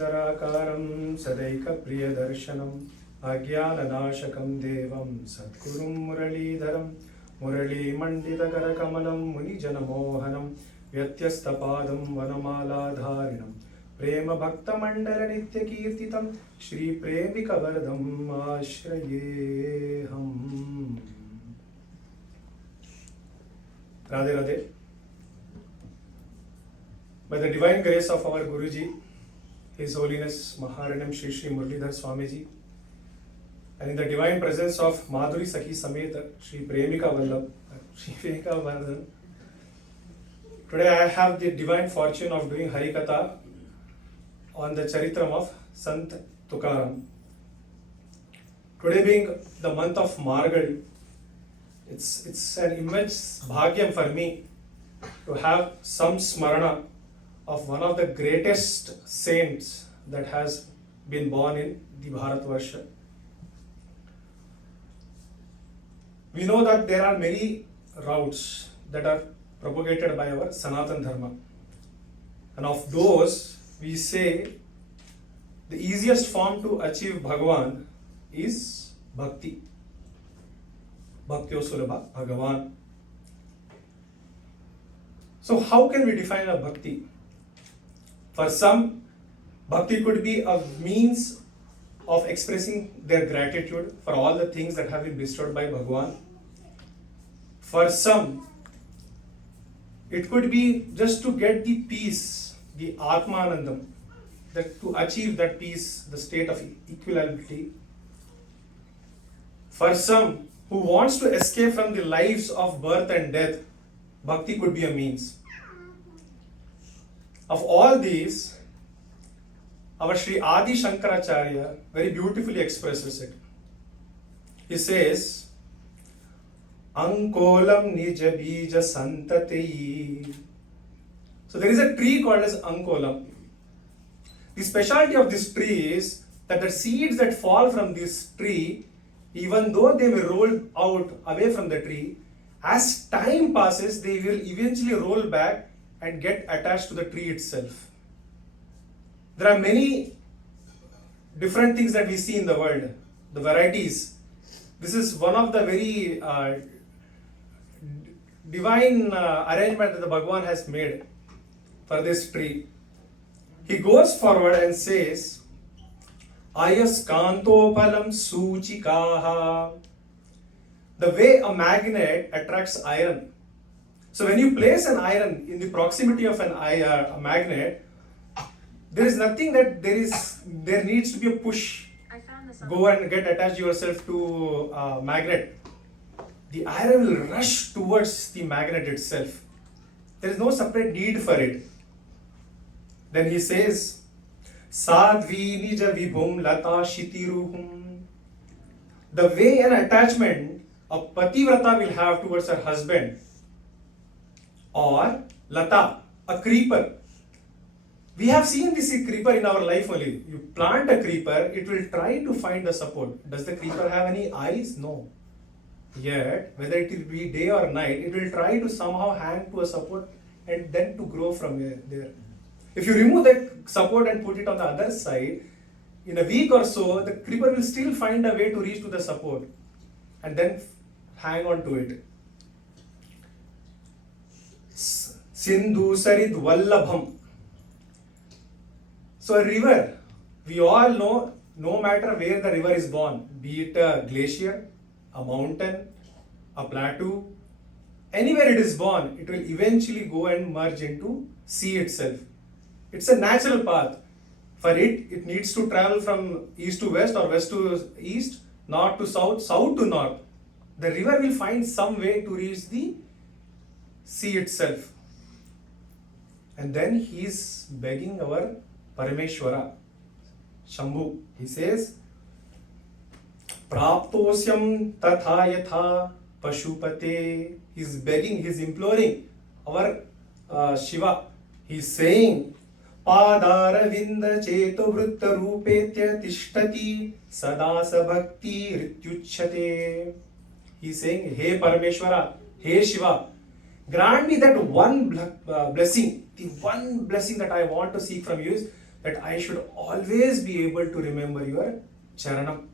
निराकारं सदैकप्रियदर्शनम् अज्ञाननाशकं देवं सद्गुरुं मुरलीधरं मुरलीमण्डितकरकमलं मुनिजनमोहनं व्यत्यस्तपादं वनमालाधारिणं प्रेमभक्तमण्डलनित्यकीर्तितं श्रीप्रेमिकवरदम् आश्रयेऽहम्। Radhe Radhe. By the divine grace of our Guruji, His Holiness Maharanam Shri Shri Muralidhar Swamiji, and in the divine presence of Madhuri Sakhi Sameta Shri Premika Vallabh, Shri Veka Vardhan, today I have the divine fortune of doing Harikatha on the Charitram of Sant Tukaram. Today being the month of Margadi, it's an immense bhagyam for me to have some smarana of one of the greatest saints that has been born in the Bharatvarsha. We know that there are many routes that are propagated by our Sanatan Dharma, and of those we say the easiest form to achieve Bhagavan is Bhakti. Bhaktyo Sulabha Bhagavan. So how can we define a Bhakti? For some, Bhakti could be a means of expressing their gratitude for all the things that have been bestowed by Bhagavan. For some, it could be just to get the peace, the Atmanandam, that to achieve that peace, the state of equality. For some who wants to escape from the lives of birth and death, Bhakti could be a means. Of all these, our Sri Adi Shankaracharya very beautifully expresses it. He says, Ankolam nija bija santati. So there is a tree called as Ankolam. The specialty of this tree is that the seeds that fall from this tree, even though they will roll out away from the tree, as time passes, they will eventually roll back and get attached to the tree itself. There are many different things that we see in the world, the varieties. This is one of the very divine arrangement that the Bhagavan has made for this tree. He goes forward and says, Ayas kantopalam suchikaha. The way a magnet attracts iron. So when you place an iron in the proximity of a magnet, there is nothing that there needs to be a push. Go and get attached yourself to a magnet. The iron will rush towards the magnet itself. There is no separate need for it. Then he says, Sadvi nija vibhum lata shitiruhum. The way an attachment a pativrata will have towards her husband, or lata, a creeper. We have seen this creeper in our life only. You plant a creeper, it will try to find the support. Does the creeper have any eyes? No. Yet, whether it will be day or night, it will try to somehow hang to a support and then to grow from there. If you remove that support and put it on the other side, in a week or so, the creeper will still find a way to reach to the support and then hang on to it. Sindhu Sarid Vallabham. So a river, we all know, no matter where the river is born, be it a glacier, a mountain, a plateau, anywhere it is born, it will eventually go and merge into sea itself. It's a natural path. For it, it needs to travel from east to west or west to east, north to south, south to north. The river will find some way to reach the sea itself. And then he is begging our Parameshwara, Shambhu. He says, Praptosyam tatha yatha pashupate. He is begging, he is imploring our Shiva. He is saying, Padaravinda cheto vritta rupetya tishtati sadasa bhakti rityuchate. He is saying, Hey Parameshwara, Hey Shiva, grant me that one blessing. The one blessing that I want to seek from you is that I should always be able to remember your charanam.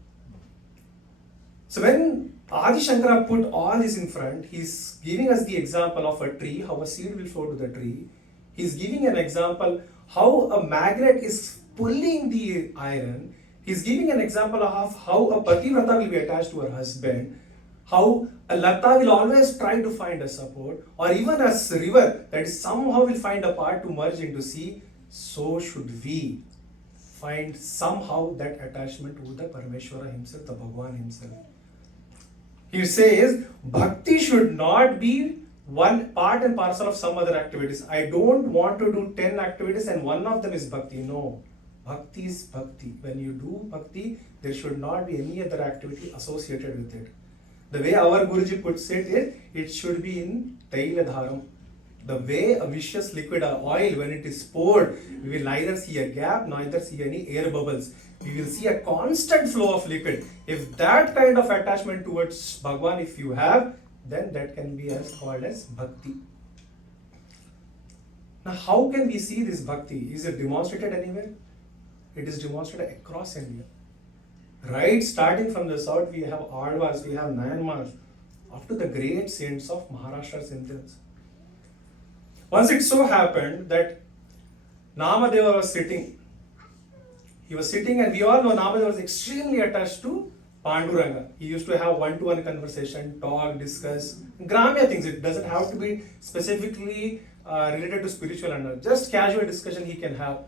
So when Adi Shankara put all this in front, he's giving us the example of a tree, how a seed will flow to the tree. He's giving an example how a magnet is pulling the iron. He's giving an example of how a pativrata will be attached to her husband, how a lata will always try to find a support, or even a river that is somehow will find a path to merge into sea. So should we find somehow that attachment to the Parameshwara himself, the Bhagwan himself. He says, bhakti should not be one part and parcel of some other activities. I don't want to do 10 activities and one of them is bhakti. No. Bhakti is bhakti. When you do bhakti, there should not be any other activity associated with it. The way our Guruji puts it is, it should be in Taila Dharam. The way a viscous liquid or oil, when it is poured, we will neither see a gap, neither see any air bubbles. We will see a constant flow of liquid. If that kind of attachment towards Bhagwan, if you have, then that can be called as bhakti. Now, how can we see this bhakti? Is it demonstrated anywhere? It is demonstrated across India. Right, starting from the south, we have Alvars, we have Nayanmars, up to the great saints of Maharashtra's Indians. Once it so happened that Namadeva was sitting. He was sitting, and we all know Namadeva was extremely attached to Panduranga. He used to have one-to-one conversation, talk, discuss, Gramya things. It doesn't have to be specifically related to spiritual and just casual discussion he can have.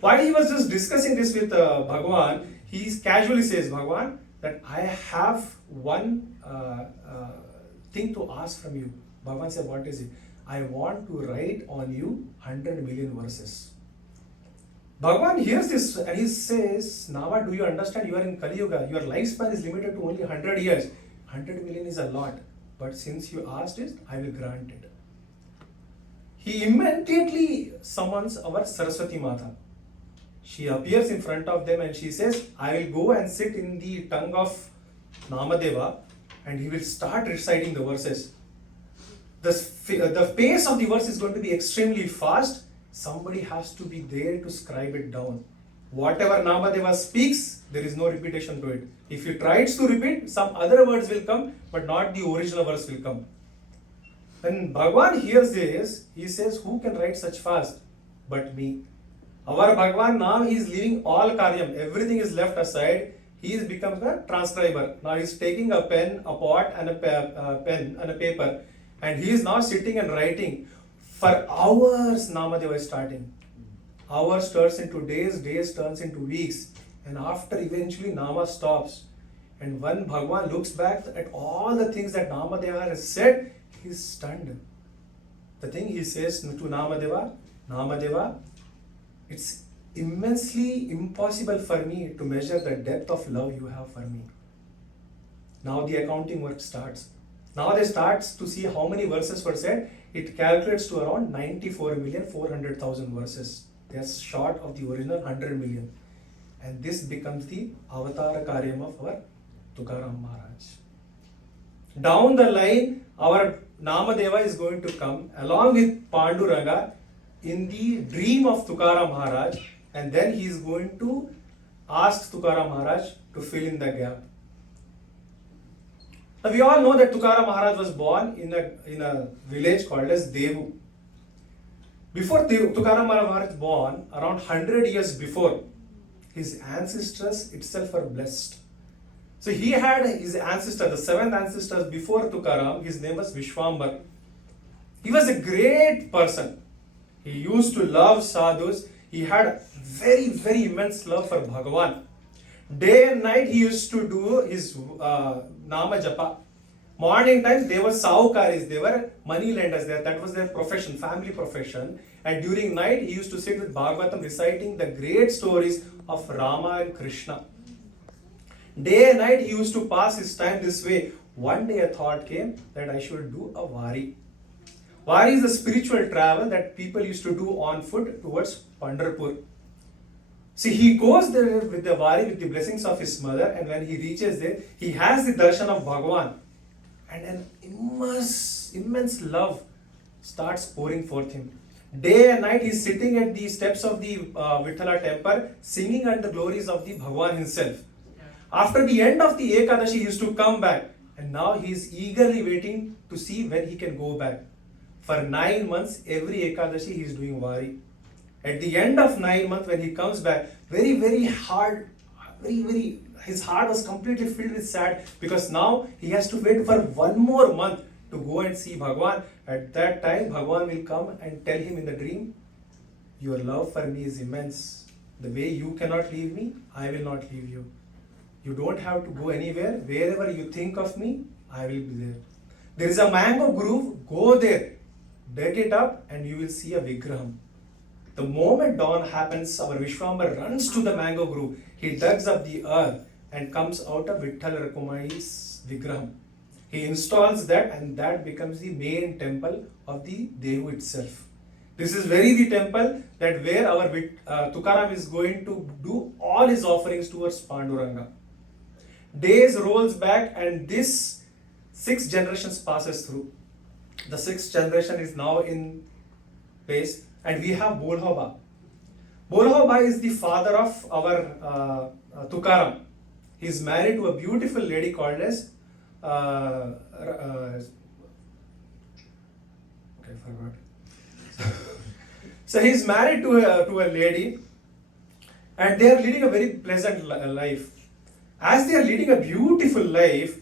While he was just discussing this with Bhagwan, he casually says, Bhagwan, that I have one thing to ask from you. Bhagwan said, what is it? I want to write on you 100 million verses. Bhagwan hears this and he says, Nama, do you understand? You are in Kali Yuga. Your lifespan is limited to only 100 years. 100 million is a lot. But since you asked it, I will grant it. He immediately summons our Saraswati Mata. She appears in front of them and she says, I will go and sit in the tongue of Namadeva and he will start reciting the verses. The pace of the verse is going to be extremely fast. Somebody has to be there to scribe it down. Whatever Namadeva speaks, there is no repetition to it. If he tries to repeat, some other words will come, but not the original verse will come. When Bhagwan hears this, he says, who can write such fast but me? Our Bhagwan now he is leaving all karyam, everything is left aside. He is becomes a transcriber. Now he is taking a pen, a pot and a pen and a paper, and he is now sitting and writing. For hours Namadeva is starting. Hours turns into days, days turns into weeks, and after eventually Nama stops. And when Bhagwan looks back at all the things that Namadeva has said, he is stunned. The thing he says to Namadeva, Namadeva, it's immensely impossible for me to measure the depth of love you have for me. Now the accounting work starts. Now they start to see how many verses were said. It calculates to around 94,400,000 verses. They are short of the original 100 million. And this becomes the Avatara Karyam of our Tukaram Maharaj. Down the line, our Namadeva is going to come along with Panduranga in the dream of Tukaram Maharaj, and then he is going to ask Tukaram Maharaj to fill in the gap. Now we all know that Tukaram Maharaj was born in a village called as Devu. Before Tukaram Maharaj was born, around 100 years before, his ancestors itself were blessed. So he had his ancestor, the seventh ancestor before Tukaram, his name was Vishwambar. He was a great person. He used to love sadhus. He had very, very immense love for Bhagavan. Day and night he used to do his Nama Japa. Morning time they were saukaris, they were money lenders. That was their profession, family profession. And during night he used to sit with Bhagavatam reciting the great stories of Rama and Krishna. Day and night he used to pass his time this way. One day a thought came that I should do a Vari. Vari is a spiritual travel that people used to do on foot towards Pandharpur. See, he goes there with the Vari, with the blessings of his mother, and when he reaches there, he has the darshan of Bhagavan. And an immense love starts pouring forth him. Day and night he is sitting at the steps of the Vithala temple, singing at the glories of the Bhagwan himself. After the end of the Ekadashi, he used to come back, and now he is eagerly waiting to see when he can go back. For 9 months, every Ekadashi he is doing Vari. At the end of 9 months, when he comes back, very hard, his heart was completely filled with sad, because now he has to wait for 1 more month to go and see Bhagwan. At that time, Bhagwan will come and tell him in the dream, your love for me is immense. The way you cannot leave me, I will not leave you. You don't have to go anywhere. Wherever you think of me, I will be there. There is a mango grove, go there, dig it up, and you will see a Vigraham. The moment dawn happens, our Vishwambar runs to the mango grove. He digs up the earth and comes out of Vitthal Rakumai's Vigraham. He installs that, and that becomes the main temple of the Dehu itself. This is the temple that where our Tukaram is going to do all his offerings towards Panduranga. Days rolls back, and this 6 generations passes through. The 6th generation is now in place, and we have Bolhoba. Bolhoba is the father of our Tukaram. He is married to a beautiful lady called as okay, I forgot. So he is married to a lady, and they are leading a very pleasant life. As they are leading a beautiful life,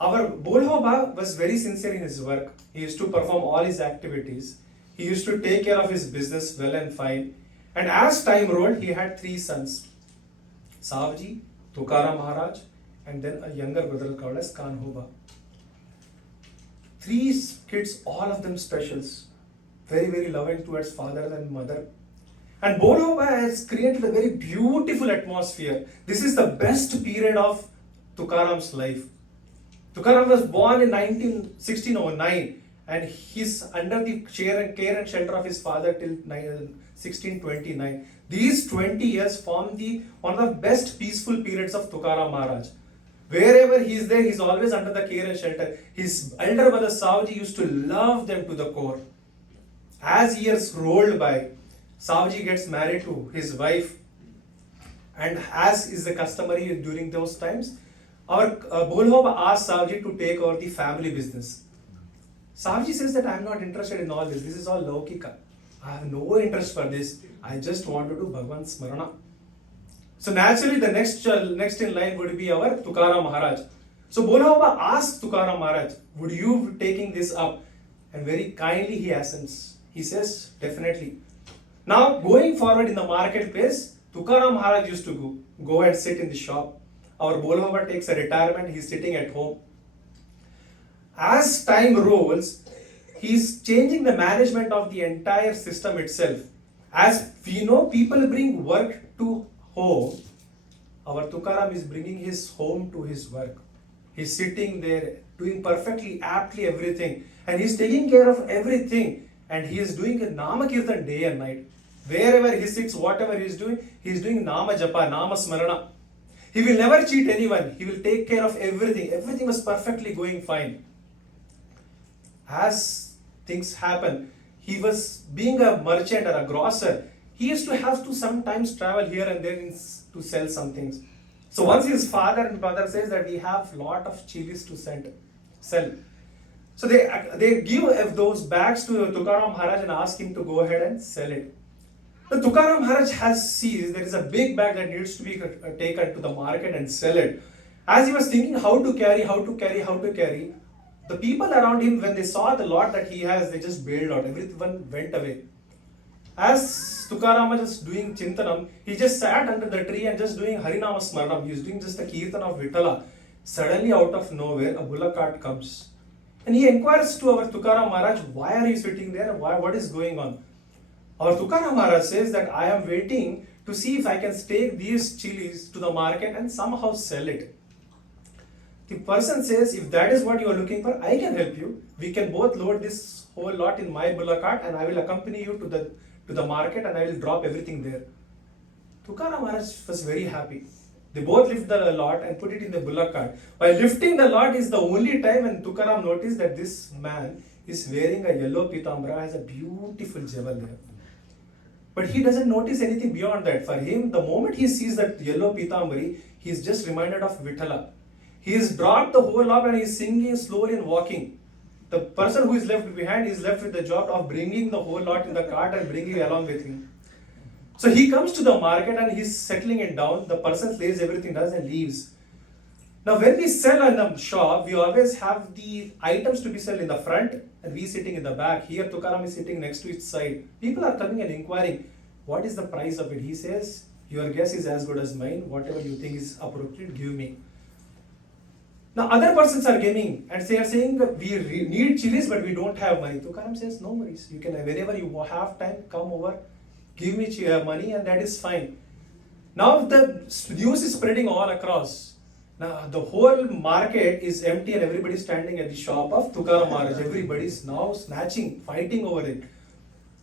our Bolhoba was very sincere in his work. He used to perform all his activities. He used to take care of his business well and fine. And as time rolled, he had 3 sons, Savji, Tukaram Maharaj, and then a younger brother called as Kanhoba. 3 kids, all of them specials, very loving towards father and mother. And Bolhoba has created a very beautiful atmosphere. This is the best period of Tukaram's life. Tukaram was born in 1609, and he's under the care and shelter of his father till 1629. These 20 years form one of the best peaceful periods of Tukaram Maharaj. Wherever he is there, he is always under the care and shelter. His elder brother Savji used to love them to the core. As years rolled by, Savji gets married to his wife, and as is the customary during those times, our Bolhoba asked Savji to take over the family business. Savji says that I am not interested in all this. This is all Laukika. I have no interest for this. I just want to do Bhagwan Smarana. So naturally, the next in line would be our Tukaram Maharaj. So Bolhoba asked Tukaram Maharaj, would you be taking this up? And very kindly he assents. He says, definitely. Now going forward in the marketplace, Tukaram Maharaj used to go and sit in the shop. Our Bolhoba takes a retirement, he is sitting at home. As time rolls, he is changing the management of the entire system itself. As we know, people bring work to home. Our Tukaram is bringing his home to his work. He is sitting there, doing perfectly, aptly everything. And he is taking care of everything. And he is doing a Nama Kirtan day and night. Wherever he sits, whatever he is doing Nama Japa, Nama Smarana. He will never cheat anyone. He will take care of everything. Everything was perfectly going fine. As things happen, he was being a merchant or a grocer. He used to have to sometimes travel here and there to sell some things. So once his father and brother says that we have lot of chilies to sell. So they give those bags to Tukaram Maharaj and ask him to go ahead and sell it. The Tukaram Maharaj sees there is a big bag that needs to be taken to the market and sell it. As he was thinking how to carry, the people around him, when they saw the lot that he has, they just bailed out. Everyone went away. As Tukaram was doing Chintanam, he just sat under the tree and just doing Harinama Smaranam. He was doing just the Kirtan of Vittala. Suddenly out of nowhere, a bullock cart comes. And he inquires to our Tukaram Maharaj, why are you sitting there? What is going on? Our Tukaram Maharaj says that I am waiting to see if I can take these chilies to the market and somehow sell it. The person says, if that is what you are looking for, I can help you. We can both load this whole lot in my bullock cart and I will accompany you to the market and I will drop everything there. Tukaram Maharaj was very happy. They both lift the lot and put it in the bullock cart. While lifting the lot is the only time when Tukaram noticed that this man is wearing a yellow pitambara, has a beautiful jewel there. But he doesn't notice anything beyond that. For him, the moment he sees that yellow pitambari, he is just reminded of Vithala. He has dropped the whole lot and he is singing slowly and walking. The person who is left behind is left with the job of bringing the whole lot in the cart and bringing it along with him. So he comes to the market and he's settling it down. The person lays everything down and leaves. Now when we sell in the shop, we always have the items to be sold in the front and we sitting in the back. Here Tukaram is sitting next to its side. People are coming and inquiring, what is the price of it? He says, your guess is as good as mine. Whatever you think is appropriate, give me. Now other persons are gaming and they are saying, we need chilies but we don't have money. Tukaram says, no worries. You can, whenever you have time, come over, give me money and that is fine. Now the news is spreading all across. Now the whole market is empty and everybody is standing at the shop of Tukaram Maharaj. Everybody is now snatching, fighting over it.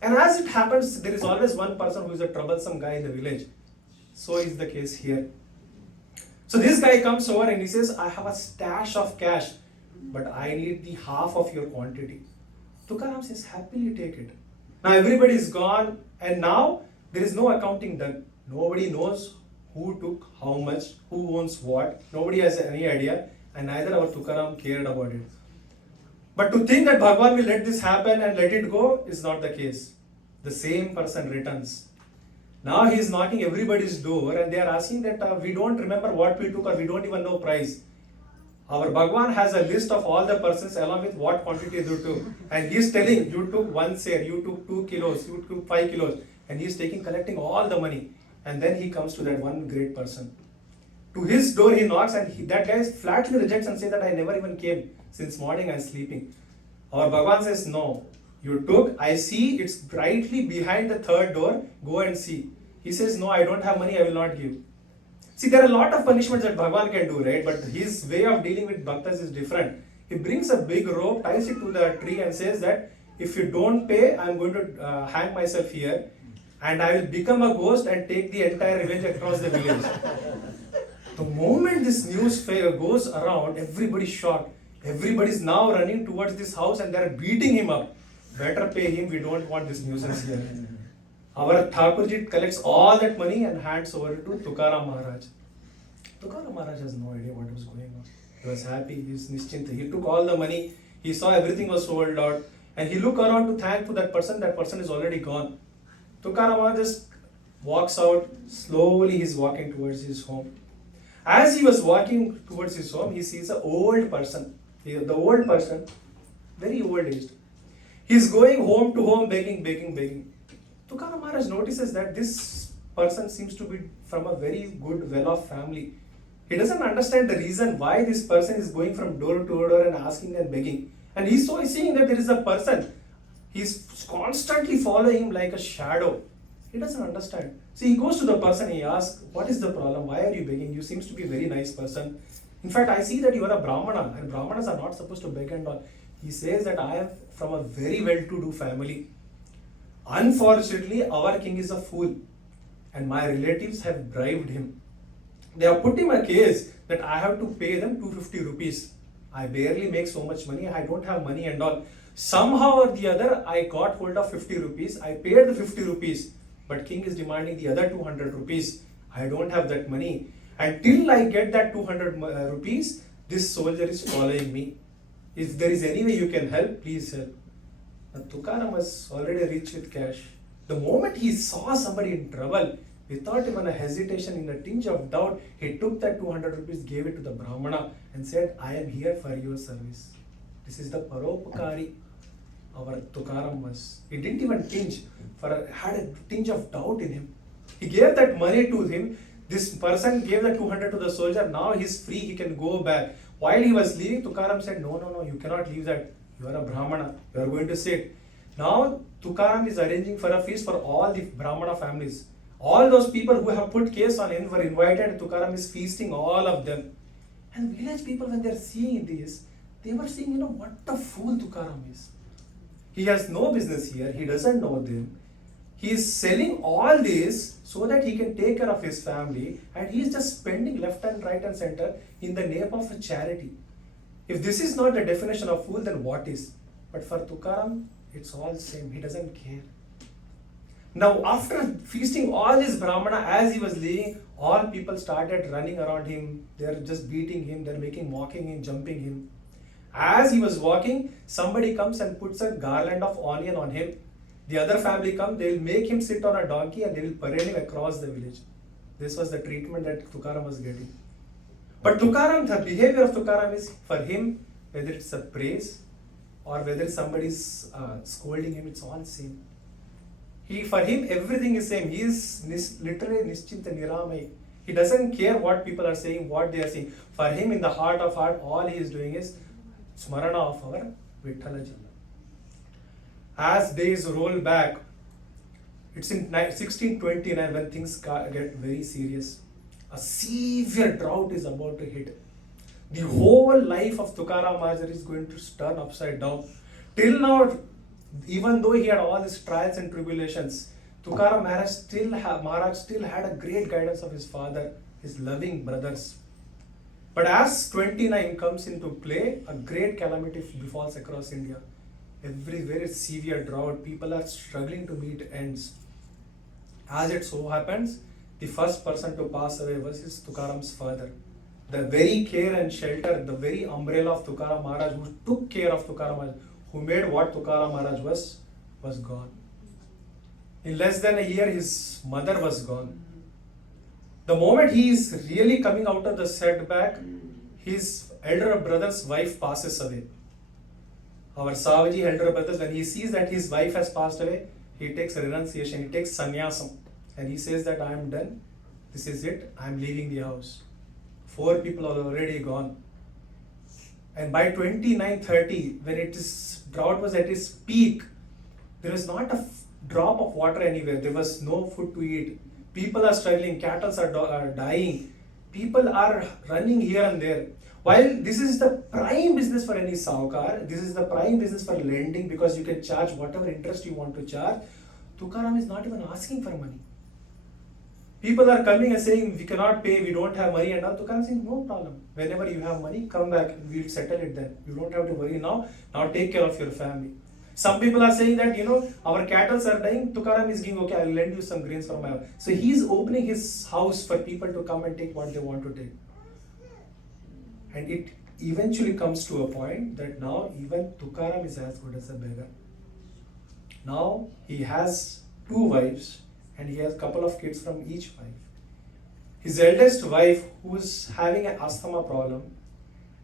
And as it happens, there is always one person who is a troublesome guy in the village. So is the case here. So this guy comes over and he says, I have a stash of cash, but I need the half of your quantity. Tukaram says, happily take it. Now everybody is gone and now there is no accounting done. Nobody knows who took how much, who owns what. Nobody has any idea and neither our Tukaram cared about it. But to think that Bhagwan will let this happen and let it go is not the case. The same person returns. Now he is knocking everybody's door and they are asking that we don't remember what we took or we don't even know price. Our Bhagwan has a list of all the persons along with what quantity they took. And he is telling, you took 1 seer, you took 2 kilos, you took 5 kilos. And he is collecting all the money. And then he comes to that one great person. To his door he knocks and that guy flatly rejects and says that I never even came. Since morning I am sleeping. Our Bhagwan says, no, you took, I see it's brightly behind the third door, go and see. He says, no, I don't have money, I will not give. See, there are a lot of punishments that Bhagwan can do, right? But his way of dealing with bhaktas is different. He brings a big rope, ties it to the tree and says that if you don't pay, I am going to hang myself here and I will become a ghost and take the entire revenge across the village. The moment this news goes around, everybody's shocked. Everybody's now running towards this house and they're beating him up. Better pay him, we don't want this nuisance here. Our Thakurji collects all that money and hands over to Tukaram Maharaj. Tukaram Maharaj has no idea what was going on. He was happy, he is nischinta. He took all the money, he saw everything was sold out and he looked around to thank to that person is already gone. Tukaram Maharaj just walks out, slowly he's walking towards his home. As he was walking towards his home, he sees an old person. The old person, very old aged. He's going home to home begging. Tukaram Maharaj notices that this person seems to be from a very good, well-off family. He doesn't understand the reason why this person is going from door to door and asking and begging. And he's seeing that there is a person. He's constantly following him like a shadow. He doesn't understand. So he goes to the person, he asks, what is the problem? Why are you begging? You seem to be a very nice person. In fact, I see that you are a Brahmana and Brahmanas are not supposed to beg and all. He says that I am from a very well-to-do family. Unfortunately, our king is a fool and my relatives have bribed him. They have put him a case that I have to pay them 250 rupees. I barely make so much money, I don't have money and all. Somehow or the other, I got hold of 50 rupees. I paid the 50 rupees, but king is demanding the other 200 rupees. I don't have that money. And till I get that 200 rupees, this soldier is following me. If there is any way you can help, please help. Now, Tukaram was already rich with cash. The moment he saw somebody in trouble, without even a hesitation, in a tinge of doubt, he took that 200 rupees, gave it to the Brahmana and said, I am here for your service. This is the Paropakari. Our Tukaram was. He didn't even had a tinge of doubt in him. He gave that money to him. This person gave the 200 to the soldier. Now he's free, he can go back. While he was leaving, Tukaram said, no, you cannot leave that. You are a Brahmana. You are going to sit. Now Tukaram is arranging for a feast for all the Brahmana families. All those people who have put case on him were invited. Tukaram is feasting all of them. And village people, when they are seeing this, they were saying, what a fool Tukaram is. He has no business here. He doesn't know them. He is selling all this so that he can take care of his family and he is just spending left and right and center in the name of a charity. If this is not the definition of fool, then what is? But for Tukaram, it's all same. He doesn't care. Now, after feasting all this Brahmana, as he was leaving, all people started running around him. They're just beating him, they're mocking him, jumping him. As he was walking, somebody comes and puts a garland of onion on him. The other family come, they will make him sit on a donkey and they will parade him across the village. This was the treatment that Tukaram was getting. But Tukaram, the behavior of Tukaram is, for him, whether it's a praise or whether somebody's scolding him, it's all same. For him, everything is same. He is literally Nischinta Niramai. He doesn't care what people are saying, what they are saying. For him, in the heart of heart, all he is doing is Smarana of our Vitthalaji. As days roll back, it's in 1629 when things get very serious. A severe drought is about to hit. The whole life of Tukaram Maharaj is going to turn upside down. Till now, even though he had all these trials and tribulations, Tukaram Maharaj still had a great guidance of his father, his loving brothers. But as 29 comes into play, a great calamity befalls across India. Everywhere is severe drought, people are struggling to meet ends. As it so happens, the first person to pass away was his Tukaram's father. The very care and shelter, the very umbrella of Tukaram Maharaj, who took care of Tukaram Maharaj, who made what Tukaram Maharaj was gone. In less than a year, his mother was gone. The moment he is really coming out of the setback, his elder brother's wife passes away. Our Savaji elder brothers, when he sees that his wife has passed away, he takes a renunciation, he takes sannyasam, and he says that I am done, this is it, I am leaving the house. 4 people are already gone. And by 29-30, when drought was at its peak, there was not a drop of water anywhere. There was no food to eat. People are struggling, cattle are dying. People are running here and there. While this is the prime business for any saukar, this is the prime business for lending because you can charge whatever interest you want to charge, Tukaram is not even asking for money. People are coming and saying, we cannot pay, we don't have money and all. Tukaram is saying, no problem. Whenever you have money, come back, we'll settle it then. You don't have to worry now. Now take care of your family. Some people are saying that, our cattle are dying. Tukaram is giving, okay, I'll lend you some grains from my house. So he's opening his house for people to come and take what they want to take. And it eventually comes to a point that now even Tukaram is as good as a beggar. Now he has 2 wives and he has a couple of kids from each wife. His eldest wife, who was having an asthma problem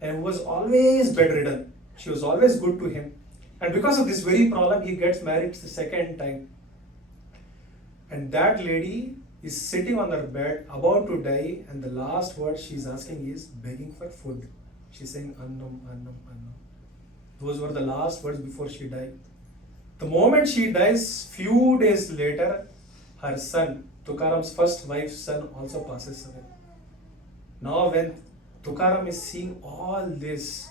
and was always bedridden, she was always good to him. And because of this very problem, he gets married the second time. And that lady is sitting on her bed, about to die, and the last word she's asking is begging for food. She's saying, Annam, Annam, Annam. Those were the last words before she died. The moment she dies, few days later, her son, Tukaram's first wife's son, also passes away. Now when Tukaram is seeing all this,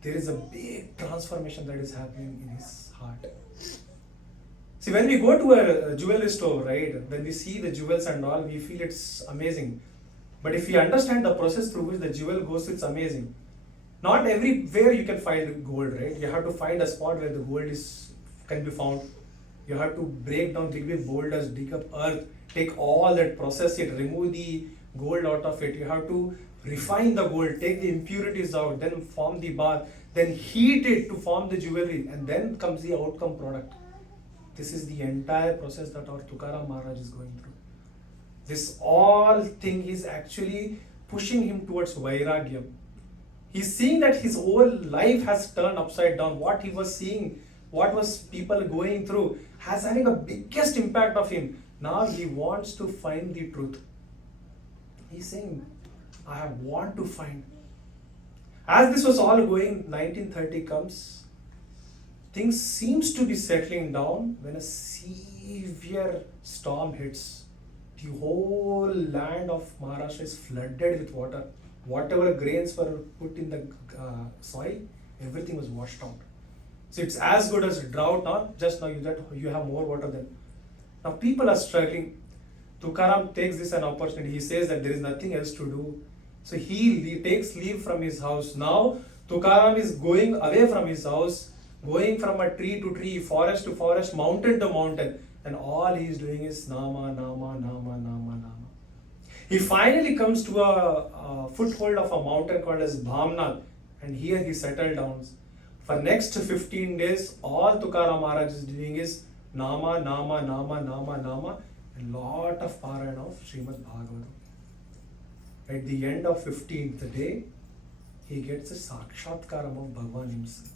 there is a big transformation that is happening in his heart. See, when we go to a jewelry store, right, when we see the jewels and all, we feel it's amazing. But if we understand the process through which the jewel goes, it's amazing. Not everywhere you can find gold, right? You have to find a spot where the gold can be found. You have to break down big boulders, dig up earth, take all that, process it, remove the gold out of it. You have to refine the gold, take the impurities out, then form the bath, then heat it to form the jewelry, and then comes the outcome product. This is the entire process that our Tukaram Maharaj is going through. This all thing is actually pushing him towards Vairagyam. He's seeing that his whole life has turned upside down. What he was seeing, what was people going through, has having a biggest impact of him. Now he wants to find the truth. He's saying, I want to find. As this was all going, 1930 comes, things seems to be settling down when a severe storm hits. The whole land of Maharashtra is flooded with water. Whatever grains were put in the soil, everything was washed out. So it's as good as a drought now, just now you have more water than. Now people are struggling. Tukaram takes this an opportunity. He says that there is nothing else to do. So he takes leave from his house. Now Tukaram is going away from his house going from a tree to tree, forest to forest, mountain to mountain, and all he is doing is Nama, Nama, Nama, Nama, Nama. He finally comes to a foothold of a mountain called as Bhamnath, and here he settled down. For next 15 days, all Tukaram Maharaj is doing is Nama, Nama, Nama, Nama, Nama, and lot of Parayana of Srimad Bhagavatam. At the end of 15th day, he gets a Sakshatkaram of Bhagavan himself.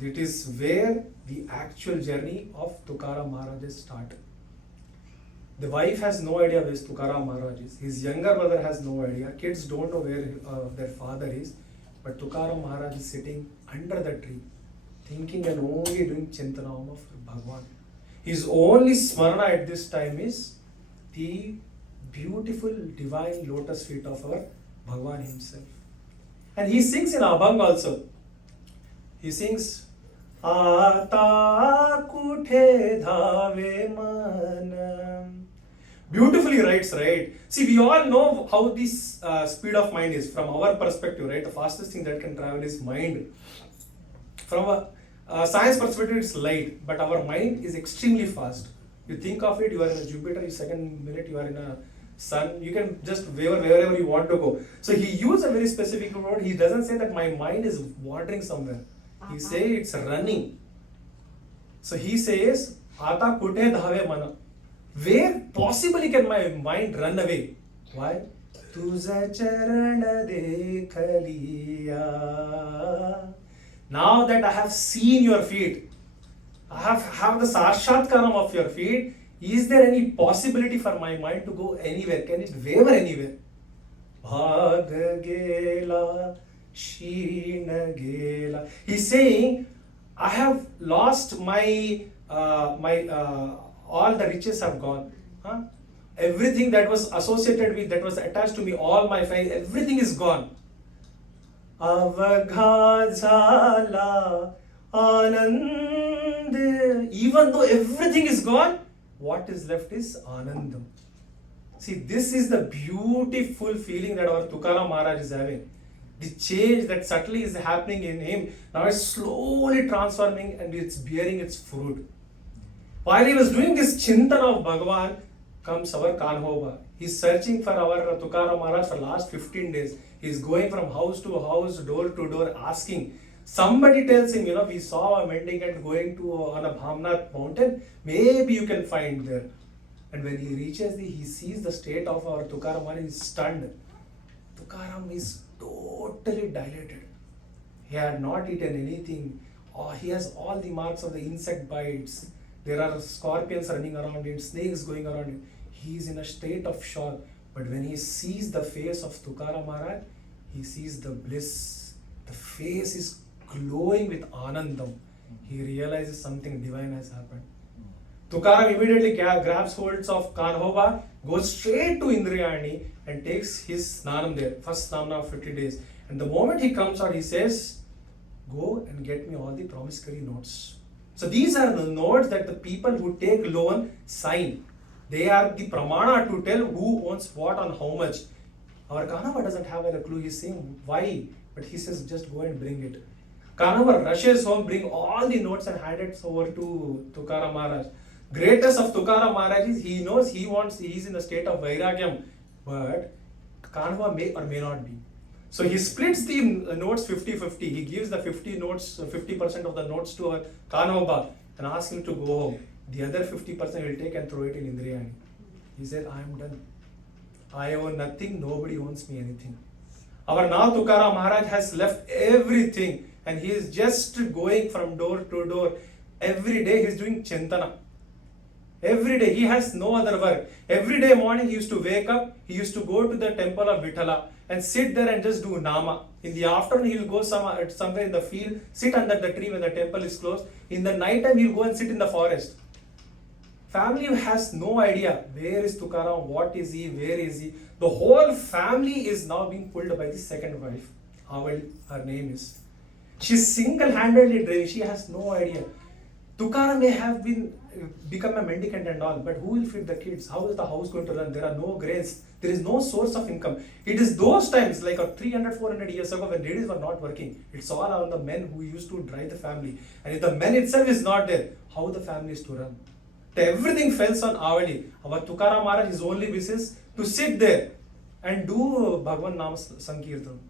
It is where the actual journey of Tukaram Maharaj is started. The wife has no idea where Tukaram Maharaj is. His younger brother has no idea. Kids don't know where their father is. But Tukaram Maharaj is sitting under the tree, thinking and only doing Chintanam of Bhagavan. His only smarana at this time is the beautiful divine lotus feet of our Bhagavan himself. And he sings in Abhang also. He sings, Ata kuthe dhave manam. Beautifully writes, right? See, we all know how this speed of mind is from our perspective, right? The fastest thing that can travel is mind. From a science perspective, it's light, but our mind is extremely fast. You think of it, you are in a Jupiter, you second minute you are in a sun, you can just wherever you want to go. So he used a very specific word. He doesn't say that my mind is wandering somewhere. He says it's running. So he says, Ata kute dhave mana. Where possibly can my mind run away? Why? Tuja charana dekh liya. Now that I have seen your feet, I have the sakshatkaram of your feet, is there any possibility for my mind to go anywhere? Can it waver anywhere? Bhag gela, sheena gela. He's saying, I have lost my all the riches have gone. Everything that was associated with, that was attached to me, all my fame, everything is gone. Avagha jhala anand. Even though everything is gone, what is left is anandam. See, this is the beautiful feeling that our Tukaram Maharaj is having. The change that subtly is happening in him, now it's slowly transforming and it's bearing its fruit. While he was doing this Chintana of Bhagavan, comes our Kanhoba. He's searching for our Tukaram Maharaj for last 15 days. He's going from house to house, door to door, asking. Somebody tells him, we saw a mendicant going on a Bhamnath mountain. Maybe you can find there. And when he reaches he sees the state of our Tukaram Maharaj, he's stunned. Tukaram is totally dilated. He had not eaten anything. He has all the marks of the insect bites. There are scorpions running around him, snakes going around him. He is in a state of shock. But when he sees the face of Tukaram Maharaj, he sees the bliss. The face is glowing with anandam. He realizes something divine has happened. Tukaram immediately grabs holds of Kanhoba, goes straight to Indriyani and takes his snanam there. First snanam of 50 days. And the moment he comes out, he says, go and get me all the promissory notes. So these are the notes that the people who take loan sign. They are the pramana to tell who owns what on how much. Our Kanava doesn't have a clue. He's saying why, but he says just go and bring it. Kanava rushes home, bring all the notes and hand it over to Tukaram Maharaj. Greatest of Tukaram Maharaj is he knows he's in a state of vairagyam, but Kanava may or may not be. So he splits the notes 50-50. He gives the 50 notes, 50% of the notes to our Kanava and asks him to go home. The other 50% will take and throw it in Indriyani. He said, I am done. I own nothing, nobody owns me anything. Our now Tukaram Maharaj has left everything and he is just going from door to door. Every day he is doing Chintana. Every day he has no other work. Every day morning he used to wake up, he used to go to the temple of Vithala and sit there and just do Nama. In the afternoon he will go somewhere in the field, sit under the tree when the temple is closed. In the night time he will go and sit in the forest. Family has no idea where is Tukaram, what is he, where is he. The whole family is now being pulled by the second wife. Her name is. She's single-handedly driving. She has no idea. Tukaram may have become a mendicant and all, but who will feed the kids? How is the house going to run? There are no grains. There is no source of income. It is those times, like 300, 400 years ago, when ladies were not working. It's all on the men who used to drive the family. And if the man itself is not there, how the family is to run? Everything falls on Avali. Our Tukaram Maharaj, his only business to sit there and do Bhagwan Nam Sankirtan.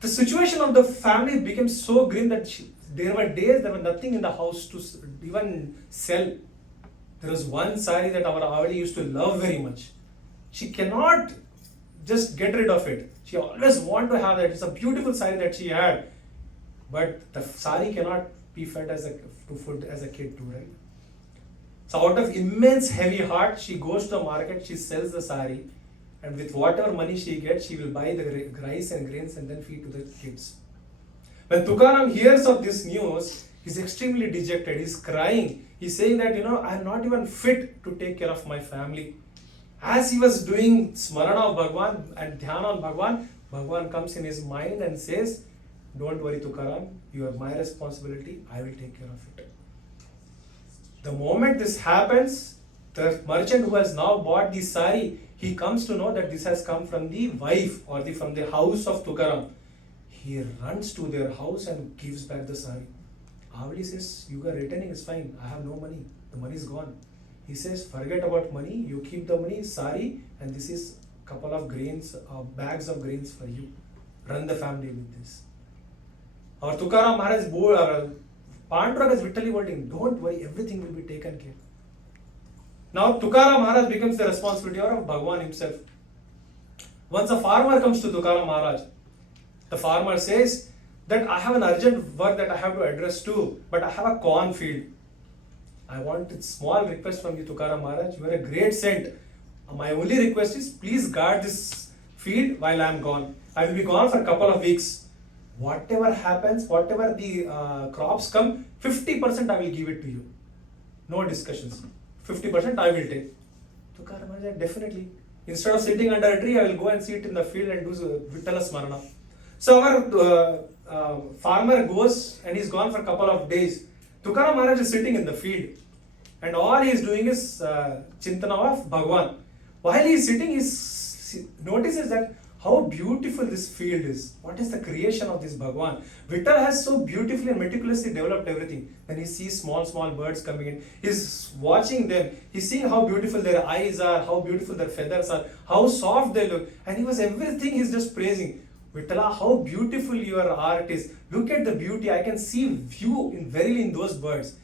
The situation of the family became so grim that there were days there was nothing in the house to even sell. There was one sari that our Avali used to love very much. She cannot just get rid of it. She always wanted to have that. It's a beautiful sari that she had. But the sari cannot be fed as a kid too, right? So out of immense heavy heart, she goes to the market, she sells the sari, and with whatever money she gets, she will buy the rice and grains and then feed to the kids. When Tukaram hears of this news, he's extremely dejected, he's crying. He's saying that, I'm not even fit to take care of my family. As he was doing Smarana of Bhagwan and Dhyana on Bhagwan, Bhagwan comes in his mind and says, don't worry Tukaram, you are my responsibility, I will take care of it. The moment this happens, the merchant who has now bought the sari, he comes to know that this has come from the wife or from the house of Tukaram. He runs to their house and gives back the sari. Avali says, you are returning, it's fine, I have no money, the money is gone. He says, forget about money, you keep the money, sari, and this is a couple of grains, bags of grains for you. Run the family with this. Our Tukaram Maharaj, Panduranga is literally holding, don't worry, everything will be taken care. Now Tukaram Maharaj becomes the responsibility of Bhagwan himself. Once a farmer comes to Tukaram Maharaj, the farmer says that I have an urgent work that I have to address too, but I have a corn field. I want a small request from you, Tukaram Maharaj. You are a great saint. My only request is please guard this field while I am gone. I will be gone for a couple of weeks. Whatever happens, whatever the crops come, 50% I will give it to you. No discussions. 50% I will take. Tukaram Maharaj said, definitely. Instead of sitting under a tree, I will go and sit in the field and do Vittala Smarana. So our farmer goes and he's gone for a couple of days. Tukaram Maharaj is sitting in the field and all he is doing is Chintana of Bhagwan. While he is sitting, he notices that how beautiful this field is. What is the creation of this Bhagwan? Vittal has so beautifully and meticulously developed everything. Then he sees small birds coming in. He's watching them. He's seeing how beautiful their eyes are, how beautiful their feathers are, how soft they look. And he was everything he's just praising. Vittala, how beautiful your art is. Look at the beauty. I can see you verily in those birds.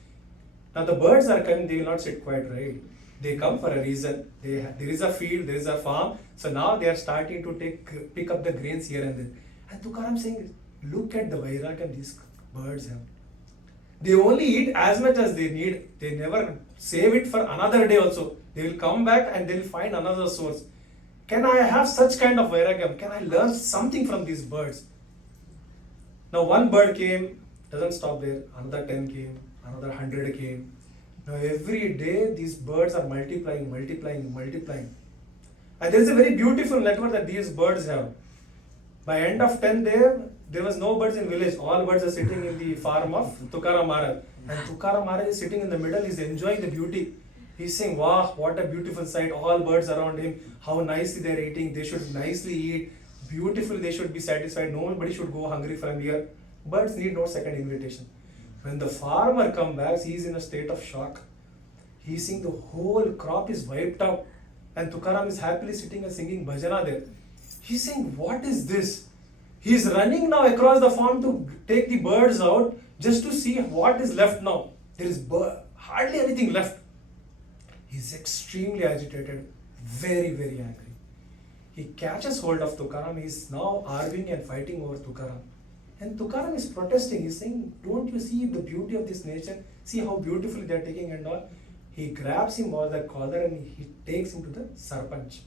Now the birds are coming, they will not sit quiet, right? They come for a reason. There is a field, there is a farm. So now they are starting to pick up the grains here and there. And Tukaram saying, look at the vairagam these birds have. They only eat as much as they need. They never save it for another day also. They will come back and they will find another source. Can I have such kind of vairagam? Can I learn something from these birds? Now one bird came, doesn't stop there. Another 10 came, another 100 came. Now every day these birds are multiplying. And there is a very beautiful network that these birds have. By end of 10 there was no birds in village. All birds are sitting in the farm of Tukaram Maharaj. And Tukaram Maharaj is sitting in the middle, he's enjoying the beauty. He's saying, wow, what a beautiful sight. All birds around him, how nicely they're eating. They should nicely eat. Beautifully, they should be satisfied. Nobody should go hungry from here. Birds need no second invitation. When the farmer comes back, he's in a state of shock. He's seeing the whole crop is wiped out. And Tukaram is happily sitting and singing bhajana there. He's saying, what is this? He's running now across the farm to take the birds out just to see what is left now. There is hardly anything left. He's extremely agitated, very angry. He catches hold of Tukaram. He's now arguing and fighting over Tukaram. And Tukaram is protesting. He's saying, don't you see the beauty of this nature? See how beautifully they're taking and all. He grabs him by the collar and he takes him to the Sarpanch.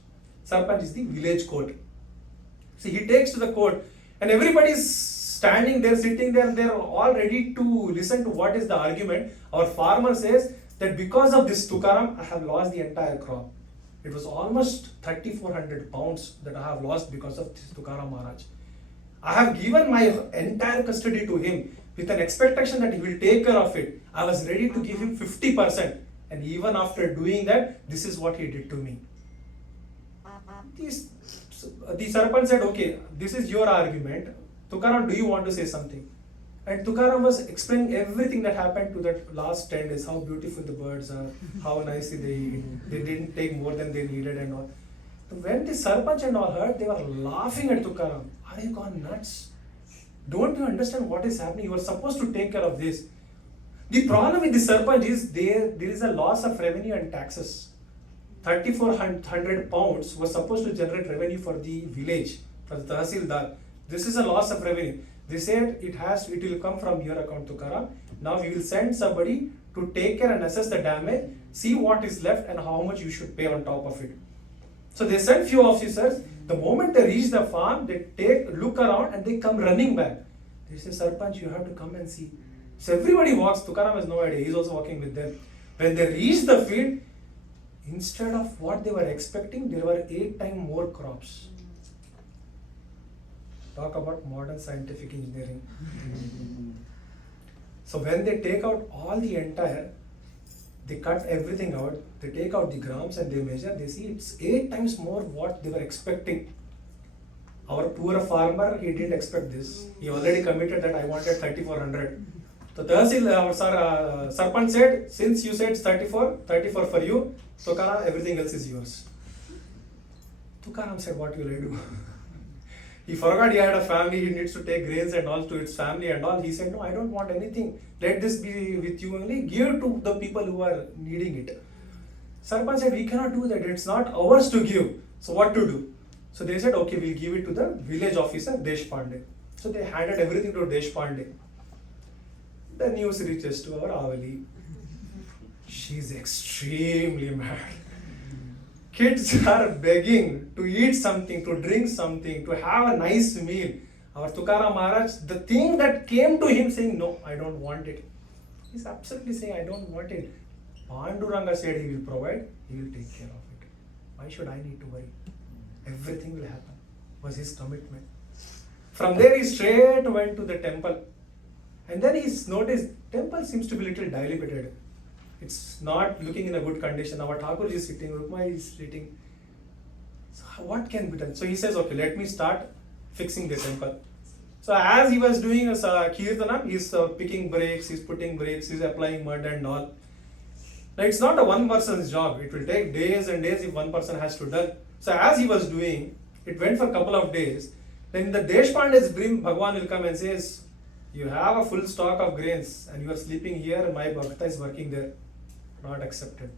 Sarpanch is the village court. See, he takes to the court and everybody is standing there, sitting there, they're all ready to listen to what is the argument. Our farmer says that because of this Tukaram, I have lost the entire crop. It was almost 3,400 pounds that I have lost because of this Tukaram Maharaj. I have given my entire custody to him. with an expectation that he will take care of it. I was ready to give him 50%. And even after doing that, this is what he did to me. The Sarpanch said, okay, this is your argument. Tukaram, do you want to say something? And Tukaram was explaining everything that happened to that last 10 days, how beautiful the birds are, how nicely they eat, they didn't take more than they needed and all. So when the Sarpanch and all heard, they were laughing at Tukaram. Are you gone nuts? Don't you understand what is happening? You are supposed to take care of this. The problem with the Sarpanch is there is a loss of revenue and taxes. 3,400 pounds was supposed to generate revenue for the village, for the Tahsildar. This is a loss of revenue. They said it will come from your account, Tukaram. Now we will send somebody to take care and assess the damage, see what is left and how much you should pay on top of it. So they sent few officers. The moment they reach the farm, they look around and they come running back. They say, Sarpanch, you have to come and see. So everybody walks. Tukaram has no idea. He's also walking with them. When they reach the field, instead of what they were expecting, there were 8 times more crops. Talk about modern scientific engineering. So when they take out all the entire, they cut everything out, they take out the grams and they measure, they see it's 8 times more what they were expecting. Our poor farmer, he didn't expect this. He already committed that I wanted 3,400. So our Sarpanch said, since you said 34 for you, Tukaram, everything else is yours. Tukaram said, what will I do? He forgot he had a family, he needs to take grains and all to its family and all. He said, no, I don't want anything. Let this be with you only. Give to the people who are needing it. Sarpanch said, we cannot do that. It's not ours to give. So what to do? So they said, okay, we'll give it to the village officer, Deshpande. So they handed everything to Deshpande. The news reaches to our Avali. She's extremely mad. Kids are begging to eat something, to drink something, to have a nice meal. Our Tukaram Maharaj, the thing that came to him saying, no, I don't want it. He's absolutely saying, I don't want it. Panduranga said he will provide, he will take care of it. Why should I need to worry? Everything will happen. Was his commitment. From there he straight went to the temple. And then he's noticed, temple seems to be little dilapidated. It's not looking in a good condition. Our Thakur is sitting, Rukma is sitting. So what can be done? So he says, okay, let me start fixing the temple. So as he was doing his kirtanam, he's picking bricks, he's putting bricks, he's applying mud and all. Now it's not a one person's job. It will take days and days if one person has to do. So as he was doing, it went for a couple of days. Then in the Deshpande's dream, Bhagwan will come and says, you have a full stock of grains and you are sleeping here and my Bhakta is working there. Not accepted.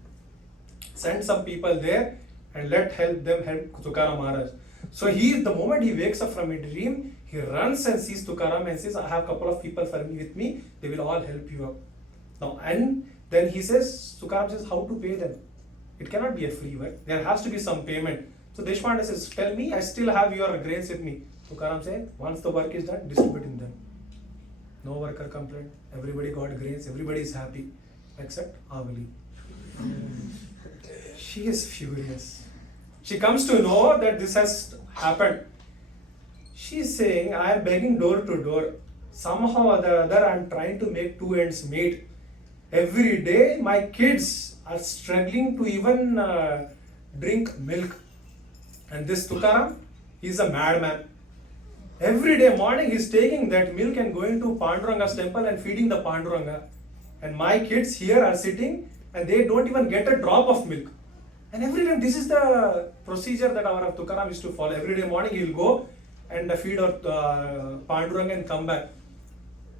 Send some people there and help them help Tukaram Maharaj. So the moment he wakes up from a dream, he runs and sees Tukaram and says, I have a couple of people with me, they will all help you up. Now, and then he says, Tukaram says, how to pay them? It cannot be a free work. There has to be some payment. So Deshpande says, tell me, I still have your grains with me. Tukaram says, once the work is done, distributing them. No worker complained. Everybody got grains. Everybody is happy. Except Avali. She is furious. She comes to know that this has happened. She is saying, I am begging door to door. Somehow or the other, I am trying to make 2 ends meet. Every day, my kids are struggling to even drink milk. And this Tukaram, he is a madman. Every day morning, he is taking that milk and going to Panduranga's temple and feeding the Panduranga. And my kids here are sitting and they don't even get a drop of milk. And every time, this is the procedure that our Tukaram used to follow. Every day morning, he will go and feed our Panduranga and come back.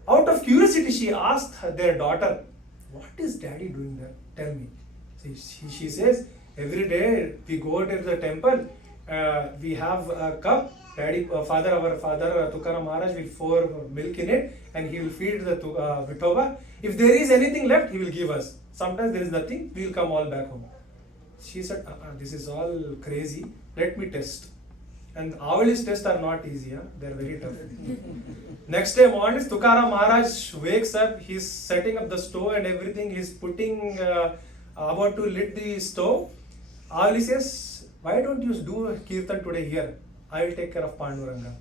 Out of curiosity, she asked their daughter, what is daddy doing there? Tell me. She says, every day we go to the temple, we have a cup. Our father Tukaram Maharaj will pour milk in it and he will feed the Vithoba. If there is anything left, he will give us. Sometimes there is nothing, we will come all back home. She said, this is all crazy, let me test. And Avali's tests are not easy, they are very tough. Next day morning, Tukaram Maharaj wakes up, he's setting up the stove and everything, he's putting, about to lit the stove. Avali says, why don't you do Kirtan today here? I will take care of Panduranga.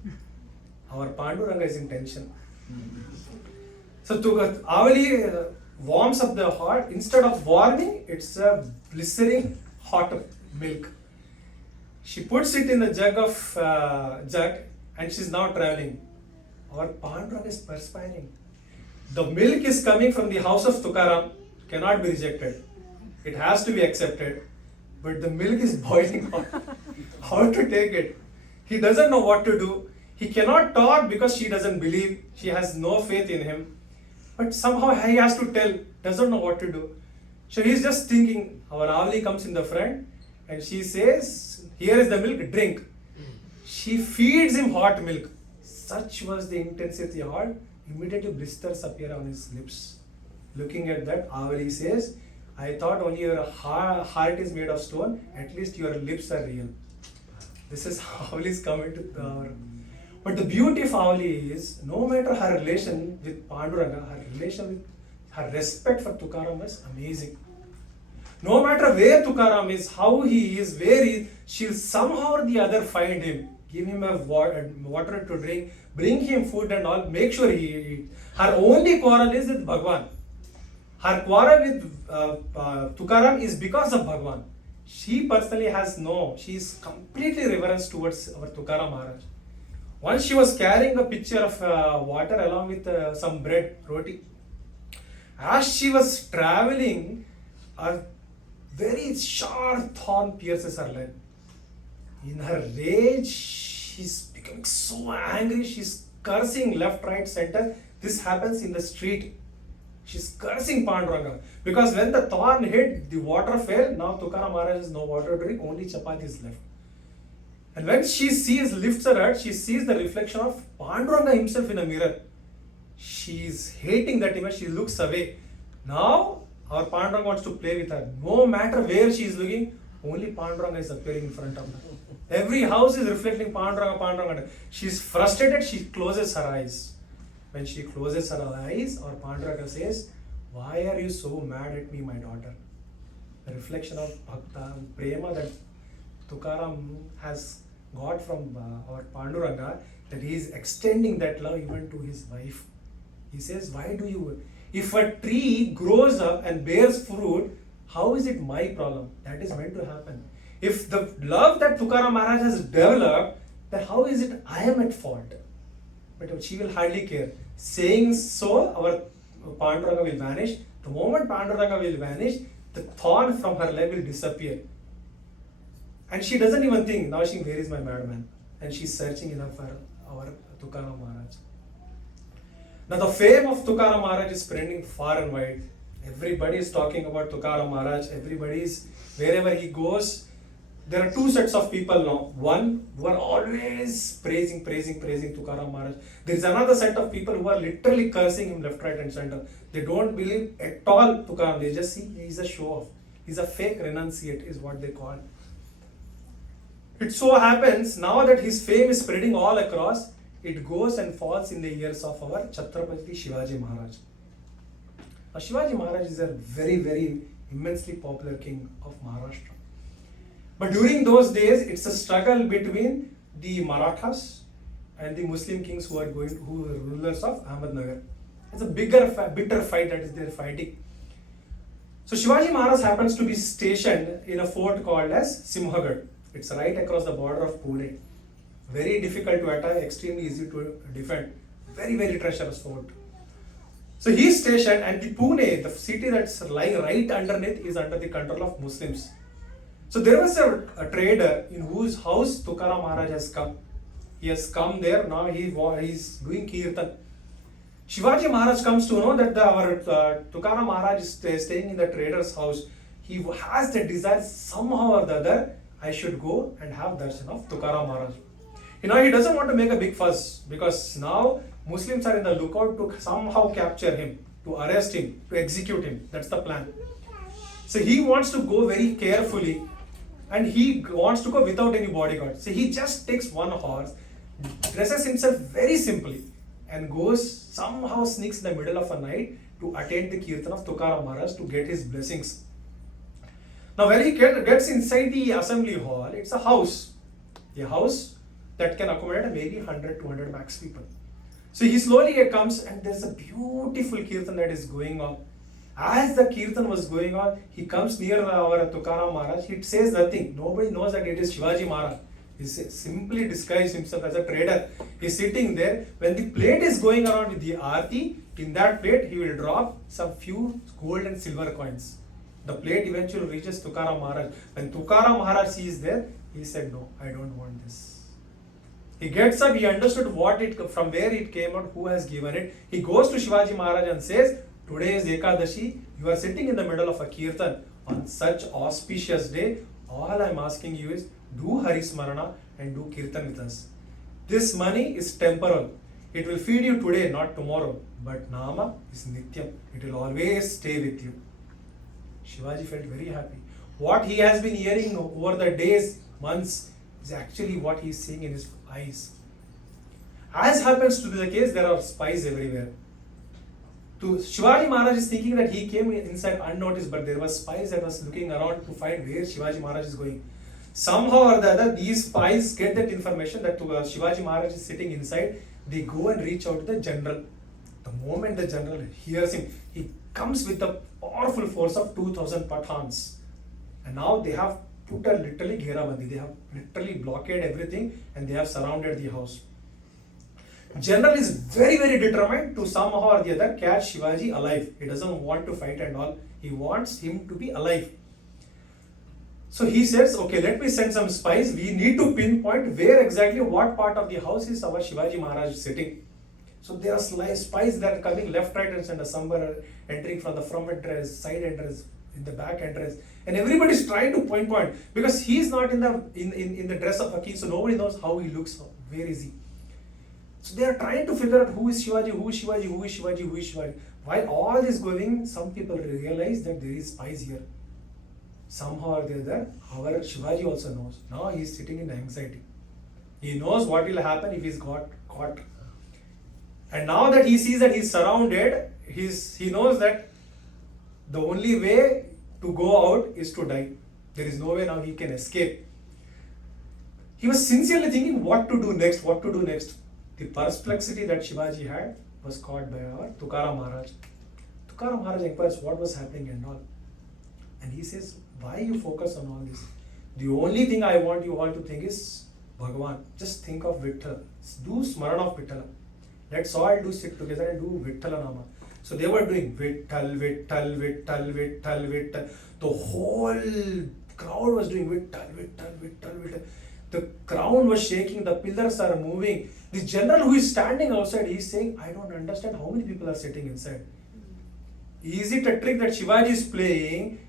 Our Panduranga is in tension. So Avali warms up the heart. Instead of warming, it's a blistering hot milk. She puts it in the jug and she's now traveling. Our Panduranga is perspiring. The milk is coming from the house of Tukaram, cannot be rejected. It has to be accepted. But the milk is boiling hot. How to take it? He doesn't know what to do. He cannot talk because she doesn't believe. She has no faith in him. But somehow he has to tell, doesn't know what to do. So he's just thinking, our Avali comes in the front and she says, here is the milk, drink. She feeds him hot milk. Such was the intensity of heart, immediately blisters appear on his lips. Looking at that, Avali says, I thought only your heart is made of stone, at least your lips are real. This is how Avali is coming to power. But the beauty of Avali is, no matter her relation with Panduranga, her respect for Tukaram is amazing. No matter where Tukaram is, how he is, where he is, she'll somehow or the other find him, give him a water to drink, bring him food and all, make sure he eats. Her only quarrel is with Bhagwan. Her quarrel with Tukaram is because of Bhagwan. She personally she is completely reverence towards our Tukaram Maharaj. Once she was carrying a pitcher of water along with some bread, roti. As she was traveling, a very sharp thorn pierces her leg. In her rage, she's becoming so angry, she's cursing left, right, center. This happens in the street. She's cursing Panduranga. Because when the thorn hit, the water fell. Now Tukaram Maharaj has no water to drink, only chapati is left. And when she lifts her head, she sees the reflection of Panduranga himself in a mirror. She's hating that image, she looks away. Now, our Panduranga wants to play with her. No matter where she is looking, only Panduranga is appearing in front of her. Every house is reflecting Panduranga. She's frustrated, she closes her eyes. When she closes her eyes, our Panduranga says, why are you so mad at me, my daughter? The reflection of Bhakta, Prema that Tukaram has got from our Panduranga, that he is extending that love even to his wife. He says, why do you... If a tree grows up and bears fruit, how is it my problem? That is meant to happen. If the love that Tukaram Maharaj has developed, then how is it I am at fault? But she will hardly care. Saying so, our Panduranga will vanish. The moment Panduranga will vanish, the thorn from her leg will disappear. And she doesn't even think, now she, where is my madman? And she's searching enough for our Tukaram Maharaj. Now the fame of Tukaram Maharaj is spreading far and wide. Everybody is talking about Tukaram Maharaj. Everybody is, wherever he goes, there are two sets of people now. One who are always praising Tukaram Maharaj. There is another set of people who are literally cursing him left, right and center. They don't believe at all Tukaram. They just see he's a show-off. He's a fake renunciate is what they call. It so happens now that his fame is spreading all across, it goes and falls in the ears of our Chhatrapati Shivaji Maharaj. Now Shivaji Maharaj is a very immensely popular king of Maharashtra. But during those days, it's a struggle between the Marathas and the Muslim kings who are rulers of Ahmednagar. It's a bitter fight that is they're fighting. So Shivaji Maharaj happens to be stationed in a fort called as Simhagad. It's right across the border of Pune. Very difficult to attack, extremely easy to defend. Very treacherous fort. So he's stationed, and the Pune, the city that's lying right underneath, is under the control of Muslims. So there was a trader in whose house Tukaram Maharaj has come. He has come there, now he's doing kirtan. Shivaji Maharaj comes to know that our Tukaram Maharaj is staying in the trader's house. He has the desire somehow or the other, I should go and have darshan of Tukaram Maharaj. He doesn't want to make a big fuss because now Muslims are in the lookout to somehow capture him, to arrest him, to execute him. That's the plan. So he wants to go very carefully and he wants to go without any bodyguard. So he just takes one horse, dresses himself very simply and somehow sneaks in the middle of a night to attend the kirtan of Tukaram Maharaj to get his blessings. Now when he gets inside the assembly hall, it's a house that can accommodate maybe 100-200 max people. So he slowly comes and there's a beautiful kirtan that is going on. As the kirtan was going on, he comes near our Tukaram Maharaj. He says nothing. Nobody knows that it is Shivaji Maharaj. He simply disguised himself as a trader. He's sitting there. When the plate is going around with the aarti, in that plate he will drop some few gold and silver coins. The plate eventually reaches Tukaram Maharaj. When Tukaram Maharaj sees there, he said, "No, I don't want this." He gets up, he understood from where it came out, who has given it. He goes to Shivaji Maharaj and says, "Today is Ekadashi, you are sitting in the middle of a kirtan on such auspicious day. All I am asking you is, do Harismarana and do kirtan with us. This money is temporal. It will feed you today, not tomorrow. But Nama is Nityam. It will always stay with you." Shivaji felt very happy. What he has been hearing over the days, months, is actually what he is seeing in his eyes. As happens to be the case, there are spies everywhere. Shivaji Maharaj is thinking that he came inside unnoticed, but there were spies that was looking around to find where Shivaji Maharaj is going. Somehow or the other, these spies get that information that Shivaji Maharaj is sitting inside. They go and reach out to the general. The moment the general hears him, he comes with a powerful force of 2,000 Pathans. And now they have put a literally gherabandi. They have literally blockaded everything and they have surrounded the house. General is very, very determined to somehow or the other catch Shivaji alive. He doesn't want to fight and all. He wants him to be alive. So he says, "Okay, let me send some spies. We need to pinpoint where exactly, what part of the house is our Shivaji Maharaj sitting." So there are spies that are coming left, right, and center. Some are entering from the front entrance, side entrance, in the back entrance, and everybody is trying to point because he is not in the dress of a king, so nobody knows how he looks. Where is he? So they are trying to figure out who is Shivaji, who is Shivaji, who is Shivaji, who is Shivaji. While all this going, some people realize that there is spies here. Somehow or the other, our Shivaji also knows. Now he is sitting in anxiety. He knows what will happen if he is got caught. And now that he sees that he is surrounded, he knows that the only way to go out is to die. There is no way now he can escape. He was sincerely thinking what to do next. The perplexity that Shivaji had was caught by our Tukaram Maharaj. Tukaram Maharaj inquires what was happening and all. And he says, "Why you focus on all this? The only thing I want you all to think is Bhagavan. Just think of Vittal. Do Smaran of Vittala. Let's all do sit together and do Vittala Nama." So they were doing Vittal, Vittal, Vittal, Vittal, Vittal. The whole crowd was doing Vittal, Vittal, Vittal, Vittal. The ground was shaking, the pillars are moving. The general who is standing outside, he is saying, "I don't understand how many people are sitting inside. Is it a trick that Shivaji is playing?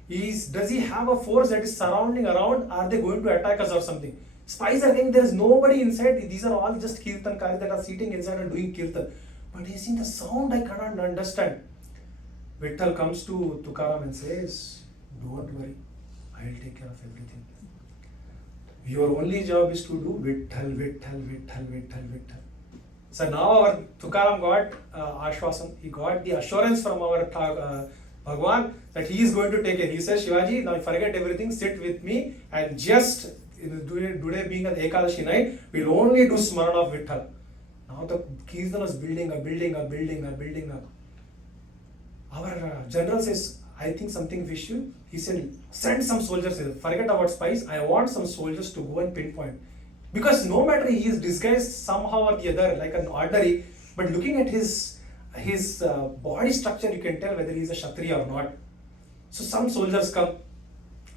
Does he have a force that is surrounding around? Are they going to attack us or something?" Spies are saying there is nobody inside. These are all just kirtankaris that are sitting inside and doing kirtan. But he's in the sound, I cannot understand. Vittal comes to Tukaram and says, "Don't worry, I'll take care of everything. Your only job is to do Vittal, Vittal, Vittal, Vittal, Vittal." So now our Tukaram got Ashwasan. He got the assurance from our Bhagwan that he is going to take it. He says, "Shivaji, now forget everything, sit with me and just today being an Ekadashi night, we'll only do Smaran of Vittal." Now the Kirtan was building up. Our general says, "I think something fish you." He said, "Send some soldiers. Forget about spies. I want some soldiers to go and pinpoint." Because no matter he is disguised somehow or the other like an ordinary, but looking at his body structure, you can tell whether he is a Kshatriya or not. So some soldiers come.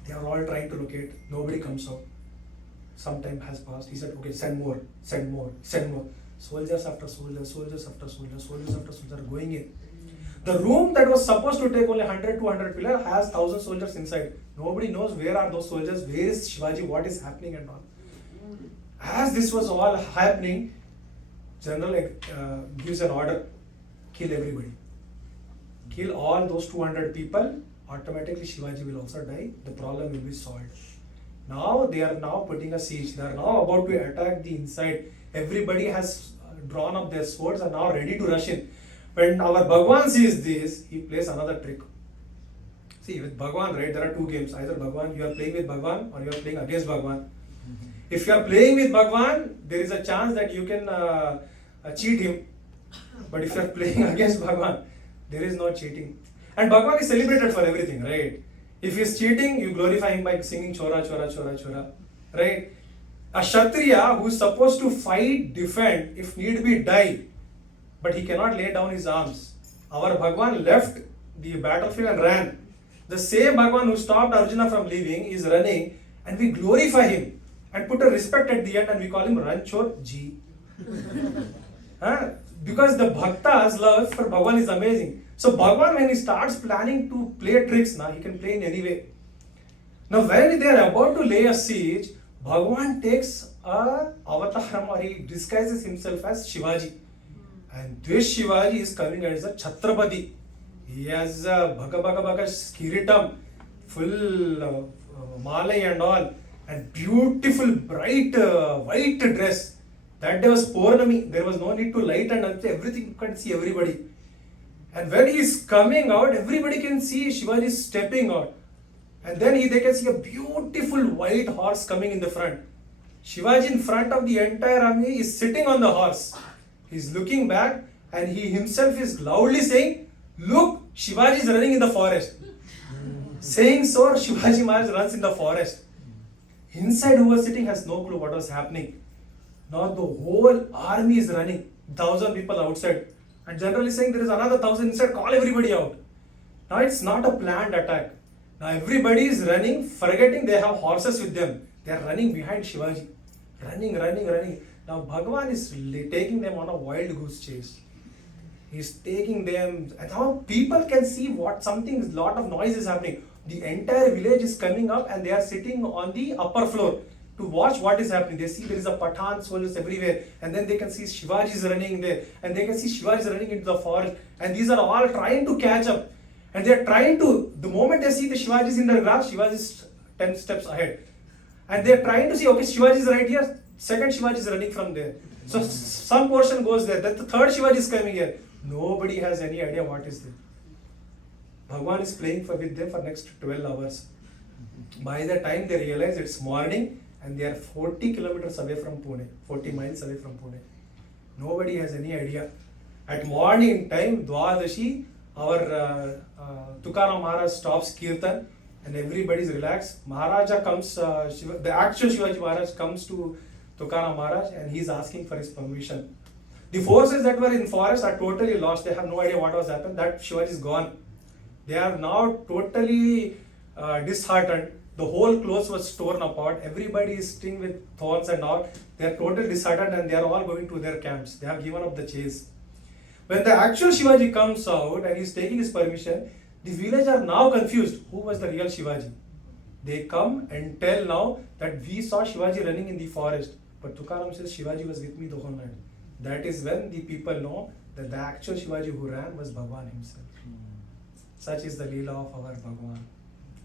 They are all trying to locate. Nobody comes out. Some time has passed. He said, "Okay, send more. Soldiers after soldiers are going in. The room that was supposed to take only 100, 200 people has 1,000 soldiers inside. Nobody knows where are those soldiers, where is Shivaji, what is happening and all. As this was all happening, General gives an order, kill everybody. Kill all those 200 people, automatically Shivaji will also die, the problem will be solved. Now they are now putting a siege, they are now about to attack the inside. Everybody has drawn up their swords and now ready to rush in. When our Bhagwan sees this, he plays another trick. See, with Bhagwan, right, there are two games. Either Bhagwan, you are playing with Bhagwan or you are playing against Bhagwan. If you are playing with Bhagwan, there is a chance that you can cheat him. But if you are playing against Bhagwan, there is no cheating. And Bhagwan is celebrated for everything, right? If he is cheating, you glorify him by singing Chora, Chora, Chora, Chora, right? A Kshatriya who is supposed to fight, defend, if need be, die, but he cannot lay down his arms. Our Bhagwan left the battlefield and ran. The same Bhagwan who stopped Arjuna from leaving is running, and we glorify him and put a respect at the end, and we call him Ranchor Ji. Because the Bhakta's love for Bhagwan is amazing. So Bhagwan, when he starts planning to play tricks, he can play in any way. Now when they are about to lay a siege, Bhagwan takes a avataram, or he disguises himself as Shivaji. And this Shivaji is coming as a Chhatrapati. He has a bhaga kiritam, full malai and all, and beautiful bright white dress. That day was Purnami. There was no need to light and everything, you can see everybody. And when he is coming out, everybody can see Shivaji stepping out. And then they can see a beautiful white horse coming in the front. Shivaji in front of the entire army is sitting on the horse. He is looking back and he himself is loudly saying, "Look, Shivaji is running in the forest." Saying so, Shivaji Maharaj runs in the forest. Inside who was sitting has no clue what was happening. Now the whole army is running, 1,000 people outside. And generally saying there is another 1,000 inside, call everybody out. Now it's not a planned attack. Now everybody is running, forgetting they have horses with them. They are running behind Shivaji. Running. Now Bhagavan is taking them on a wild goose chase. He is taking them, and how people can see lot of noise is happening. The entire village is coming up and they are sitting on the upper floor to watch what is happening. They see there is a Pathan soldiers everywhere, and then they can see Shivaji is running there, and they can see Shivaji is running into the forest, and these are all trying to catch up. And they are trying to, the moment they see the Shivaji is in the grass, Shivaji is 10 steps ahead. And they are trying to see, okay, Shivaji is right here, second Shivaji is running from there. So some portion goes there, then the third Shivaji is coming here. Nobody has any idea what is there. Bhagwan is playing with them for next 12 hours. By the time they realize it's morning, and they are 40 kilometers away from Pune, 40 miles away from Pune. Nobody has any idea. At morning time, Dwadashi, our Tukaram Maharaj stops Kirtan, and everybody is relaxed. Maharaja comes, the actual Shivaji Maharaj comes to Tukaram Maharaj, and he is asking for his permission. The forces that were in forest are totally lost. They have no idea what was happened. That Shivaji is gone. They are now totally disheartened. The whole clothes was torn apart. Everybody is sting with thorns and all. They are totally disheartened and they are all going to their camps. They have given up the chase. When the actual Shivaji comes out and he is taking his permission, the village are now confused. Who was the real Shivaji? They come and tell now that we saw Shivaji running in the forest. But Tukaram says Shivaji was with me the whole night. That is when the people know that the actual Shivaji who ran was Bhagwan himself. Such is the Leela of our Bhagwan.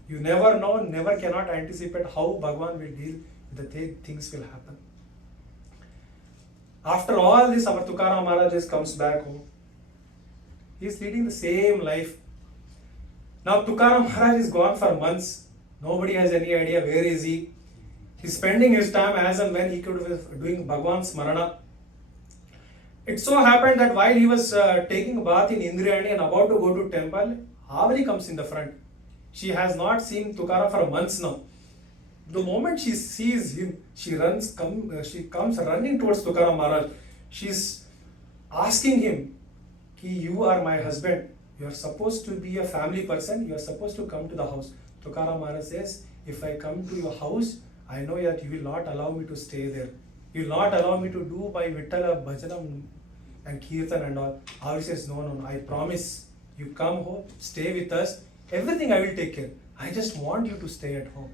You never know, never cannot anticipate how Bhagwan will deal with the things will happen. After all this, our Tukaram Maharaj comes back home. He is leading the same life. Now Tukaram Maharaj is gone for months. Nobody has any idea where is he. He's spending his time as and when he could be doing Bhagwan's Smarana. It so happened that while he was taking a bath in Indriyani and about to go to temple, Avali comes in the front. She has not seen Tukaram for months now. The moment she sees him, she comes running towards Tukaram Maharaj. She's asking him, "You are my husband. You are supposed to be a family person. You are supposed to come to the house." Tukaram Maharaj says, "If I come to your house, I know that you will not allow me to stay there. You will not allow me to do my Vittala Bhajanam and Kirtan and all." Avali says, No, I promise. You come home, stay with us. Everything I will take care. I just want you to stay at home.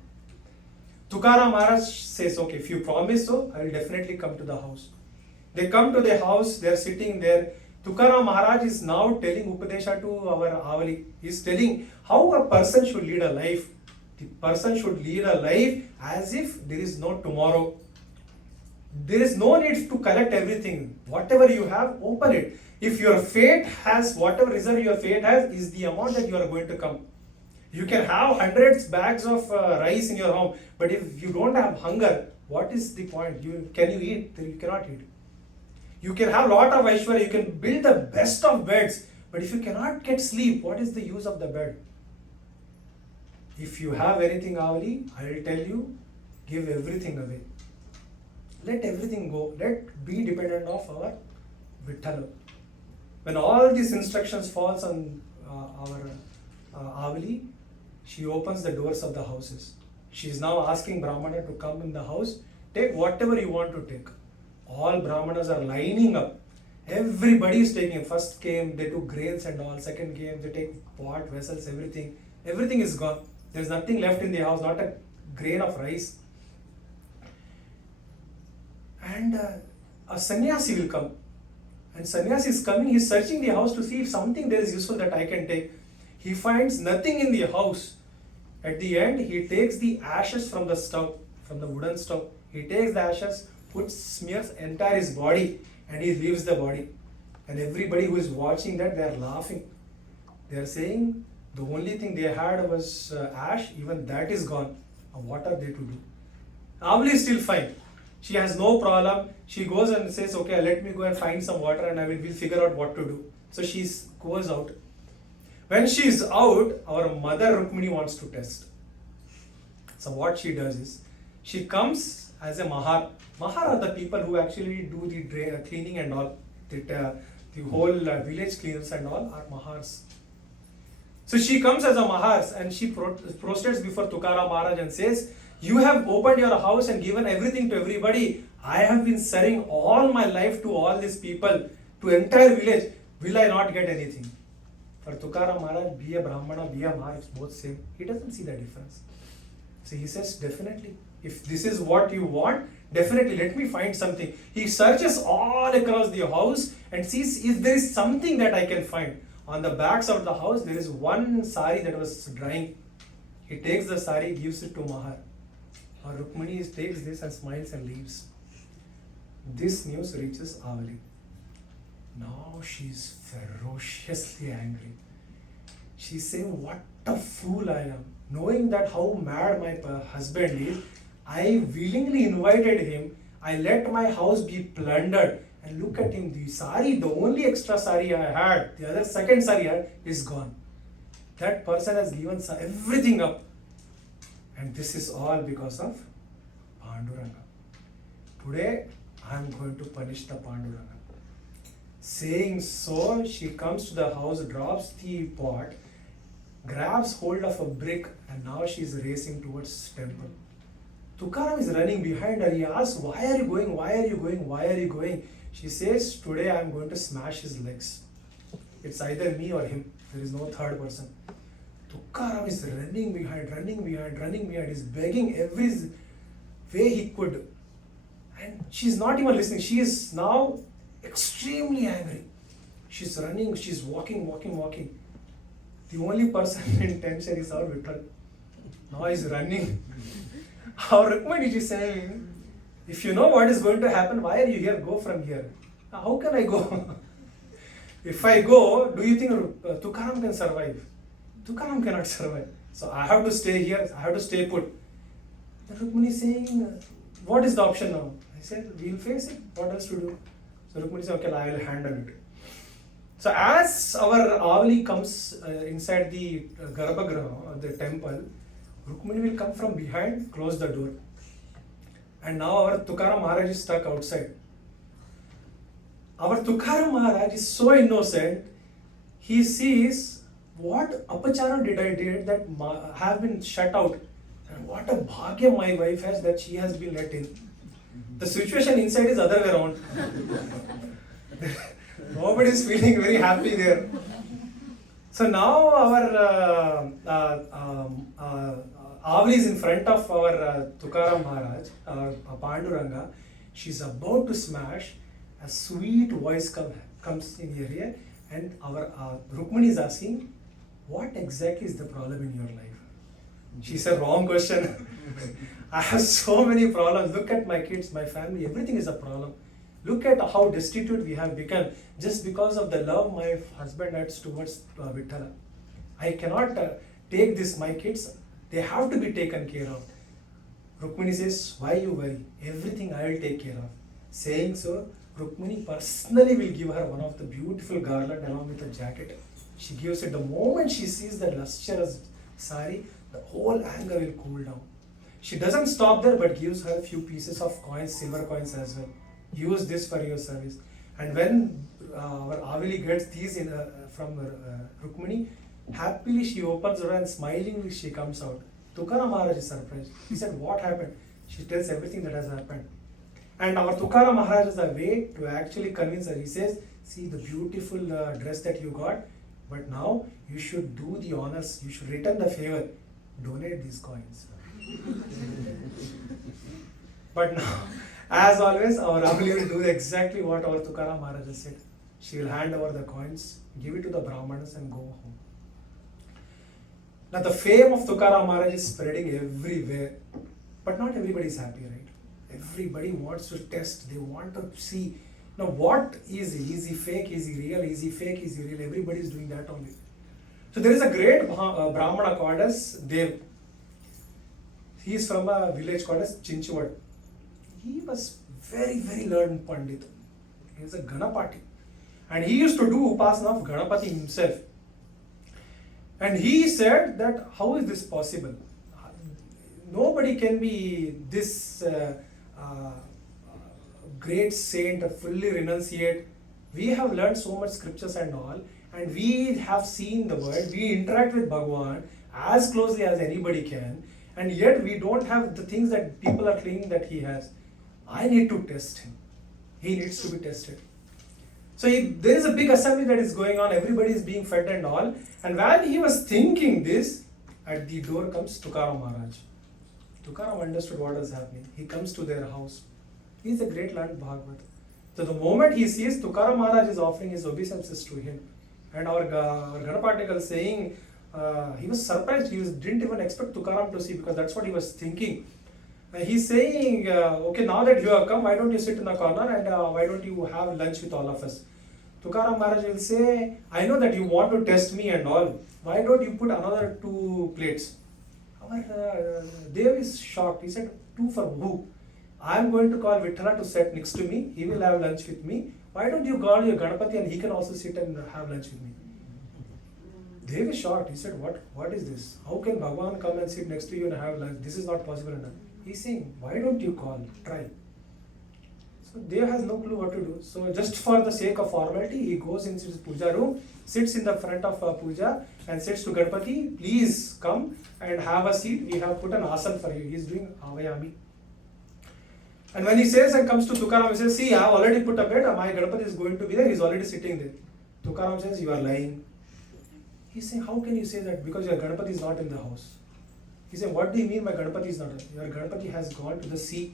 Tukaram Maharaj says, okay, if you promise so, I will definitely come to the house. They come to the house, they are sitting there. Tukaram Maharaj is now telling Upadesha to our Avali. He is telling how a person should lead a life. The person should lead a life as if there is no tomorrow. There is no need to collect everything. Whatever you have, open it. If your fate has, whatever reserve your fate has, is the amount that you are going to come. You can have hundreds bags of rice in your home, but if you don't have hunger, what is the point? Can you eat? You cannot eat. You can have lot of Aishwarya, you can build the best of beds, but if you cannot get sleep, what is the use of the bed? If you have anything Avali, I will tell you, give everything away. Let everything go. Let be dependent of our Vithala. When all these instructions falls on our Avali, she opens the doors of the houses. She is now asking Brahmana to come in the house, take whatever you want to take. All Brahmanas are lining up. Everybody is taking. First came, they took grains and all. Second came, they take pot, vessels, everything. Everything is gone. There is nothing left in the house, not a grain of rice. And a sannyasi will come. And sannyasi is coming, he is searching the house to see if something there is useful that I can take. He finds nothing in the house. At the end, he takes the ashes from the stove, from the wooden stove. He takes the ashes, smears entire his body, and he leaves the body. And everybody who is watching that, they are laughing. They are saying, the only thing they had was ash, even that is gone. Now what are they to do? Avali is still fine. She has no problem. She goes and says, okay, let me go and find some water and we'll figure out what to do. So she goes out. When she is out, our mother Rukmini wants to test. So what she does is, she comes as a Mahar. Mahar are the people who actually do the cleaning and all. The whole village cleaners and all are Mahars. So she comes as a Mahars and she prostrates before Tukaram Maharaj and says, you have opened your house and given everything to everybody. I have been serving all my life to all these people, to entire village. Will I not get anything? For Tukaram Maharaj, be a Brahmana, be a Mahar, it's both same. He doesn't see the difference. So he says, definitely, if this is what you want, definitely let me find something. He searches all across the house and sees if there is something that I can find. On the backs of the house, there is one sari that was drying. He takes the sari, gives it to Mahar. Or Rukmini takes this and smiles and leaves. This news reaches Avali. Now she is ferociously angry. She's saying, what a fool I am. Knowing that how mad my husband is, I willingly invited him. I let my house be plundered. And look at him, the sari, the only extra sari I had, the other second sari I had, is gone. That person has given everything up. And this is all because of Panduranga. Today, I am going to punish the Panduranga. Saying so, she comes to the house, drops the pot, grabs hold of a brick, and now she is racing towards temple. Tukaram is running behind her. He asks, why are you going? Why are you going? Why are you going? She says, today I am going to smash his legs. It's either me or him. There is no third person. Tukaram is running behind. He's begging every way he could. And she's not even listening. She is now extremely angry. She's running, she's walking. The only person in tension is our Vittal. Now he's running. Our Rukmini is saying, if you know what is going to happen, why are you here? Go from here. Now, how can I go? If I go, do you think Tukaram can survive? Tukaram cannot survive. So I have to stay here, I have to stay put. The Rukmini is saying, what is the option now? I said, we'll face it. What else to do? So Rukmini said, okay, I will handle it. So as our Avali comes inside the Garbhagriha, the temple, Rukmini will come from behind, close the door. And now our Tukaram Maharaj is stuck outside. Our Tukaram Maharaj is so innocent, he sees what apacharam did I did that have been shut out. And what a bhagya my wife has that she has been let in. The situation inside is other way around. Nobody is feeling very happy there. So now our Avali is in front of our Tukaram Maharaj, Panduranga. She's about to smash. A sweet voice comes in her ear, and our Rukmini is asking, what exactly is the problem in your life? She said, wrong question. I have so many problems. Look at my kids, my family, everything is a problem. Look at how destitute we have become just because of the love my husband has towards Vithala. I cannot take this, my kids, they have to be taken care of. Rukmini says, why you worry? Everything I will take care of. Saying so, Rukmini personally will give her one of the beautiful garland along with a jacket. She gives it. The moment she sees the lustrous sari, the whole anger will cool down. She doesn't stop there but gives her a few pieces of coins, silver coins as well. Use this for your service. And when our Avili gets these from Rukmini, happily she opens the door and smilingly she comes out. Tukaram Maharaj is surprised. He said, what happened? She tells everything that has happened. And our Tukaram Maharaj is a way to actually convince her. He says, see the beautiful dress that you got, but now you should do the honors, you should return the favor, donate these coins. But now, as always, our Ramli will do exactly what our Tukaram Maharaj has said. She will hand over the coins, give it to the Brahmanas and go home. Now the fame of Tukaram Maharaj is spreading everywhere, but not everybody is happy, right? Everybody wants to test, they want to see. Now what is he? Is he fake? Is he real? Is he fake? Is he real? Everybody is doing that only. So there is a great Brahmana called as Dev. He is from a village called as Chinchwad. He was very, very learned Pandit. He was a Ganapati. And he used to do Upasana of Ganapati himself. And he said that how is this possible? Nobody can be this great saint, fully renunciate. We have learned so much scriptures and all, and we have seen the world, we interact with Bhagwan as closely as anybody can, and yet we don't have the things that people are claiming that he has. I need to test him. He needs to be tested. So there is a big assembly that is going on, everybody is being fed and all, and while he was thinking this, at the door comes Tukaram Maharaj. Tukaram understood what was happening. He comes to their house. He is a great learned Bhagavad. So the moment he sees Tukaram Maharaj is offering his obeisances to him, and our Ganapatikal saying, he was surprised, he didn't even expect Tukaram to see, because that's what he was thinking. He's saying, okay, now that you have come, why don't you sit in the corner and why don't you have lunch with all of us? Tukaram Maharaj will say, I know that you want to test me and all. Why don't you put another 2 plates? Our Dev is shocked. He said, 2 for who? I am going to call Vithala to sit next to me. He will have lunch with me. Why don't you call your Ganapati and he can also sit and have lunch with me? Dev is shocked. He said, what is this? How can Bhagwan come and sit next to you and have lunch? This is not possible. He's saying, why don't you call? Try. So Dev has no clue what to do. So just for the sake of formality, he goes into his puja room, sits in the front of puja and says to Ganapati, please come and have a seat. We have put an asana for you. He is doing Avayami. And when he says and comes to Tukaram, he says, see, I have already put a bed. My Ganapati is going to be there. He is already sitting there. Tukaram says, you are lying. He's saying, how can you say that? Because your Ganapati is not in the house. He said, what do you mean my Ganapati is not? Your Ganapati has gone to the sea.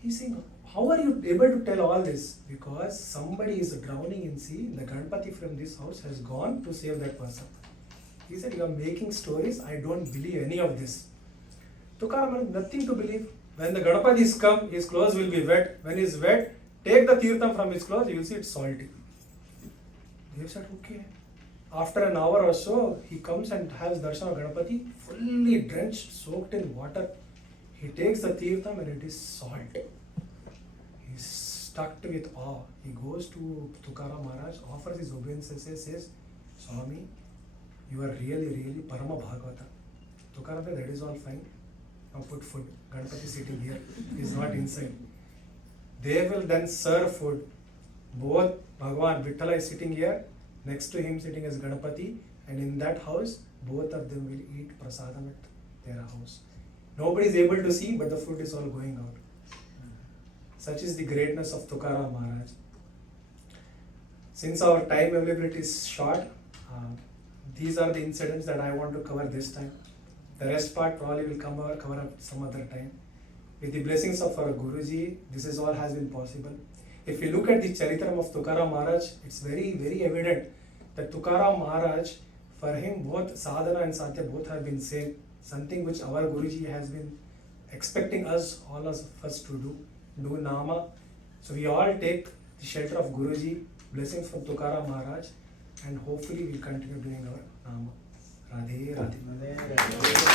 He's saying, how are you able to tell all this? Because somebody is drowning in sea. The Ganapati from this house has gone to save that person. He said, you are making stories. I don't believe any of this. Tukaram had nothing to believe. When the Ganapati is come, his clothes will be wet. When he is wet, take the tirtham from his clothes, you will see it's salty. They said, okay. After an hour or so, he comes and has darshan of Ganapati, fully drenched, soaked in water. He takes the tirtham and it is salt. He's stuck with awe. He goes to Tukaram Maharaj, offers his obeisances, says, Swami, you are really, really Parama Bhagavata. Tukaram said, that is all fine. Now put food. Ganapati sitting here. He is not inside. They will then serve food. Both Bhagwan, Vithala is sitting here. Next to him sitting is Ganapati, and in that house, both of them will eat prasadam at their house. Nobody is able to see, but the food is all going out. Such is the greatness of Tukaram Maharaj. Since our time availability is short, these are the incidents that I want to cover this time. The rest part probably will cover up some other time. With the blessings of our Guruji, this is all has been possible. If you look at the Charitram of Tukaram Maharaj, it's very, very evident that Tukaram Maharaj, for him both sadhana and sadhya both have been same. Something which our Guruji has been expecting us, all of us to do nama. So we all take the shelter of Guruji, blessings from Tukaram Maharaj, and hopefully we'll continue doing our nama. Radhe Radhe.